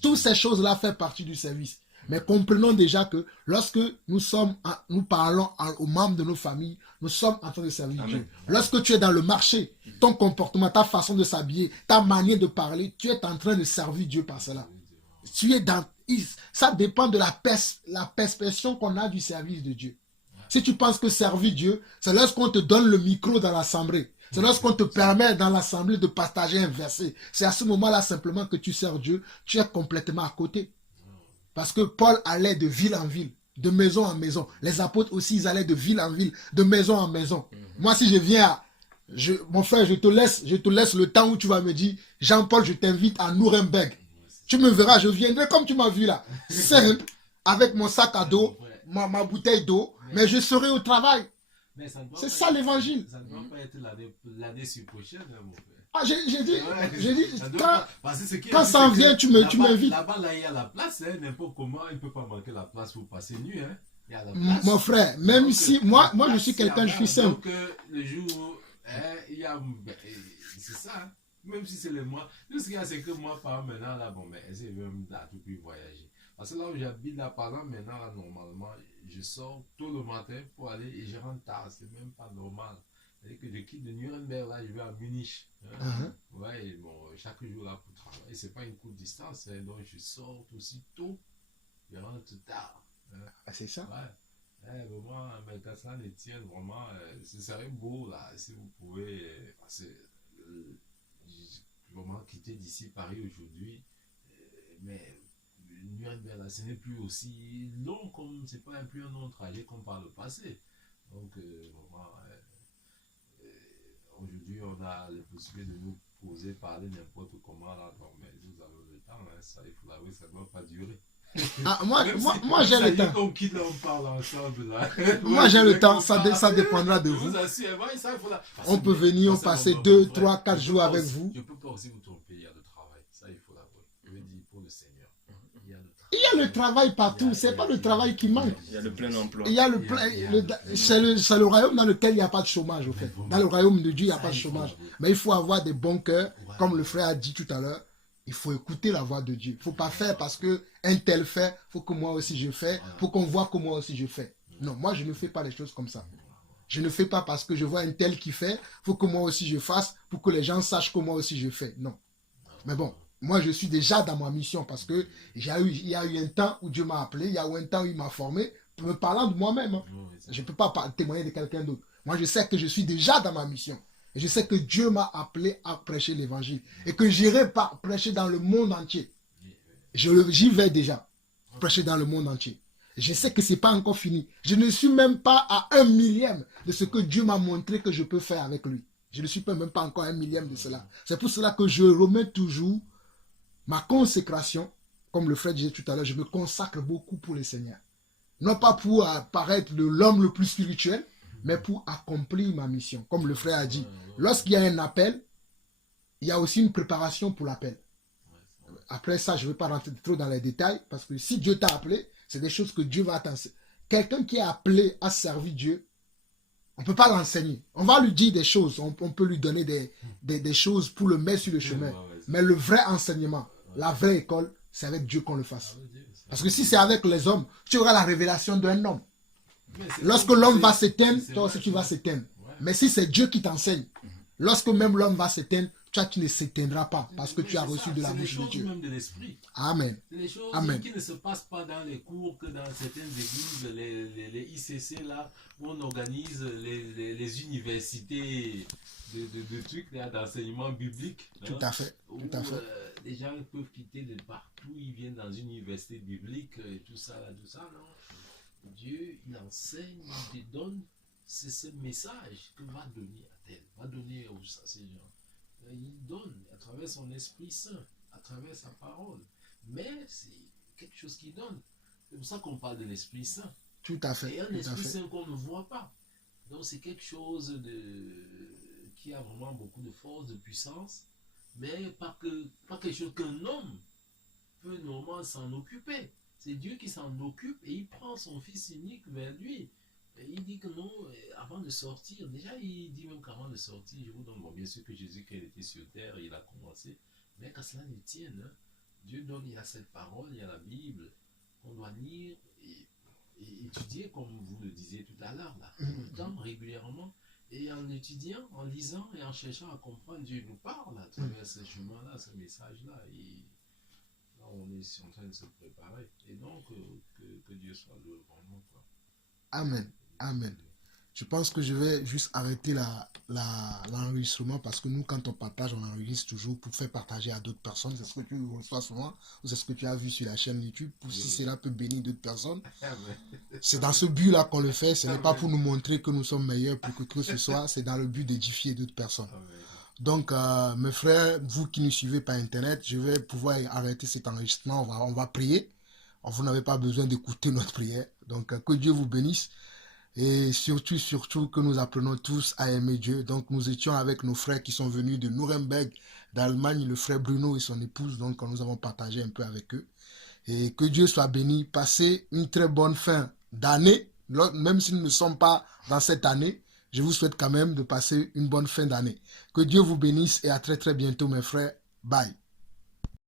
Toutes ces choses-là font partie du service. Mais comprenons déjà que lorsque nous parlons aux membres de nos familles, nous sommes en train de servir Amen. Dieu. Lorsque tu es dans le marché, ton comportement, ta façon de s'habiller, ta manière de parler, tu es en train de servir Dieu par cela. Ça dépend de la perception qu'on a du service de Dieu. Si tu penses que servir Dieu, c'est lorsqu'on te donne le micro dans l'assemblée. C'est lorsqu'on te permet dans l'assemblée de partager un verset. C'est à ce moment-là simplement que tu sers Dieu. Tu es complètement à côté. Parce que Paul allait de ville en ville, de maison en maison. Les apôtres aussi, ils allaient de ville en ville, de maison en maison. Moi, si je viens mon frère, je te laisse le temps où tu vas me dire, Jean-Paul, je t'invite à Nuremberg. Tu me verras, je viendrai comme tu m'as vu là. Simple, avec mon sac à dos, ma bouteille d'eau, mais je serai au travail. C'est ça l'évangile. Ça ne doit pas être l'année prochaine, mon frère. Ah, j'ai dit, quand ça en vient, tu m'invites. Là-bas, là, il y a la place, hein, n'importe comment, il ne peut pas manquer la place pour passer nuit. Hein. Il y a la place. Mon frère, même donc, si, moi je suis quelqu'un, je suis simple. Donc, le jour où il y a, c'est ça, hein. Même si c'est le mois. Tout ce qu'il y a, c'est que moi, par exemple, maintenant, là, bon, mais essayez même là, tout puis voyager. Parce que là où j'habite, là, par exemple, maintenant, là, normalement, je sors tôt le matin pour aller et je rentre tard. C'est même pas normal. C'est-à-dire que je quitte de Nuremberg, là, je vais à Munich. Hein. Ouais, et bon, chaque jour, là, pour travailler, c'est pas une courte distance. Hein, donc, je sors aussi tôt, je rentre tard. Ah, c'est ça. Ouais. Vraiment, mais qu'à cela ne tienne, vraiment, ce serait beau, là, si vous pouvez, parce que, vraiment, quitter d'ici Paris aujourd'hui, mais Nuremberg, là, ce n'est plus aussi long comme, c'est pas plus un long trajet comme par le passé. Donc, vraiment, aujourd'hui, on a les possibilités de nous poser, parler n'importe comment, là, donc, mais nous avons le temps, hein, ça, il faut l'avouer, ça ne va pas durer. Ah, moi Même j'ai ça le y est, temps. qu'on quitte, là, on parle ensemble, là. Moi, j'ai le temps. Ça dépendra de Je vous. vous assure, ouais, ça, il faut On peut venir passer 2, 3, 4 jours avec vous. Je ne peux pas aussi vous tromper, il y a le travail. Ça, il faut l'avouer. Je veux dire, pour le Seigneur. Il y a le travail. Il y a le travail partout. C'est pas le travail qui manque. Il y a le plein emploi. Il y a c'est le royaume dans lequel il n'y a pas de chômage, au fait. Dans le royaume de Dieu, il n'y a pas de chômage. Mais il faut avoir des bons cœurs. Comme le frère a dit tout à l'heure, il faut écouter la voix de Dieu. Il ne faut pas faire parce que un tel fait, il faut que moi aussi je fais. Il faut qu'on voit que moi aussi je fais. Non, moi je ne fais pas les choses comme ça. Je ne fais pas parce que je vois un tel qui fait, il faut que moi aussi je fasse pour que les gens sachent que moi aussi je fais. Non. Mais bon, moi je suis déjà dans ma mission parce que il y a eu un temps où Dieu m'a appelé, il y a eu un temps où il m'a formé, me parlant de moi-même. Hein. Je ne peux pas témoigner de quelqu'un d'autre. Moi je sais que je suis déjà dans ma mission. Et je sais que Dieu m'a appelé à prêcher l'évangile. Et que j'irai pas prêcher dans le monde entier. J'y vais déjà. Prêcher dans le monde entier. Je sais que ce n'est pas encore fini. Je ne suis même pas à 1/1000 de ce que Dieu m'a montré que je peux faire avec lui. Je ne suis même pas encore 1/1000 de cela. C'est pour cela que je remets toujours ma consécration. Comme le frère disait tout à l'heure, je me consacre beaucoup pour le Seigneur. Non pas pour paraître l'homme le plus spirituel, mais pour accomplir ma mission. Comme le frère a dit, lorsqu'il y a un appel, il y a aussi une préparation pour l'appel. Après ça, je ne vais pas rentrer trop dans les détails, parce que si Dieu t'a appelé, c'est des choses que Dieu va t'enseigner. Quelqu'un qui est appelé à servir Dieu, on ne peut pas l'enseigner. On va lui dire des choses, on peut lui donner des choses pour le mettre sur le chemin. Mais le vrai enseignement, la vraie école, c'est avec Dieu qu'on le fasse. Parce que si c'est avec les hommes, tu auras la révélation d'un homme. Lorsque l'homme va s'éteindre, toi aussi tu vas s'éteindre. Mais si c'est Dieu qui t'enseigne, lorsque même l'homme va s'éteindre, toi tu ne s'éteindras pas parce que tu as reçu de la bouche de Dieu. Même de l'esprit. Amen. Les choses Amen. qui ne se passent pas dans les cours que dans certaines églises, les ICC là, où on organise les universités de trucs d'enseignement biblique. Tout à fait. Tout à fait. Les gens peuvent quitter de partout, ils viennent dans une université biblique et tout ça, non. Dieu, il enseigne, il te donne, c'est ce message que va donner à tel, va donner à ces gens. Il donne à travers son Esprit Saint, à travers sa parole. Mais c'est quelque chose qu'il donne. C'est pour ça qu'on parle de l'Esprit Saint. Tout à fait. Et un Esprit Saint qu'on ne voit pas. Donc c'est quelque chose qui a vraiment beaucoup de force, de puissance, mais pas quelque chose qu'un homme peut normalement s'en occuper. C'est Dieu qui s'en occupe et il prend son Fils unique vers lui. Et il dit que non, avant de sortir, déjà il dit même qu'avant de sortir, je vous donne, bon, bien sûr que Jésus, quand il était sur terre, il a commencé, mais qu'à cela ne tienne, hein, Dieu donne, il y a cette parole, il y a la Bible, qu'on doit lire et étudier, comme vous le disiez tout à l'heure, là, tout le temps, régulièrement. Et en étudiant, en lisant et en cherchant à comprendre, Dieu nous parle à travers ce chemin-là, ce message-là. Et là, on est en train de se préparer. Et donc, que Dieu soit loué vraiment, quoi. Amen. Amen. Je pense que je vais juste arrêter l'enregistrement parce que nous, quand on partage, on enregistre toujours pour faire partager à d'autres personnes. C'est ce que tu reçois souvent ou c'est ce que tu as vu sur la chaîne YouTube. Pour si cela peut bénir d'autres personnes. C'est dans ce but-là qu'on le fait. Ce n'est pas pour nous montrer que nous sommes meilleurs pour que ce soit. C'est dans le but d'édifier d'autres personnes. Donc, mes frères, vous qui nous suivez par Internet, je vais pouvoir arrêter cet enregistrement. On va prier. Vous n'avez pas besoin d'écouter notre prière. Donc, que Dieu vous bénisse. Et surtout que nous apprenons tous à aimer Dieu. Donc nous étions avec nos frères qui sont venus de Nuremberg, d'Allemagne, le frère Bruno et son épouse. Donc nous avons partagé un peu avec eux. Et que Dieu soit béni. Passez une très bonne fin d'année. Même si nous ne sommes pas dans cette année, je vous souhaite quand même de passer une bonne fin d'année. Que Dieu vous bénisse et à très très bientôt mes frères. Bye.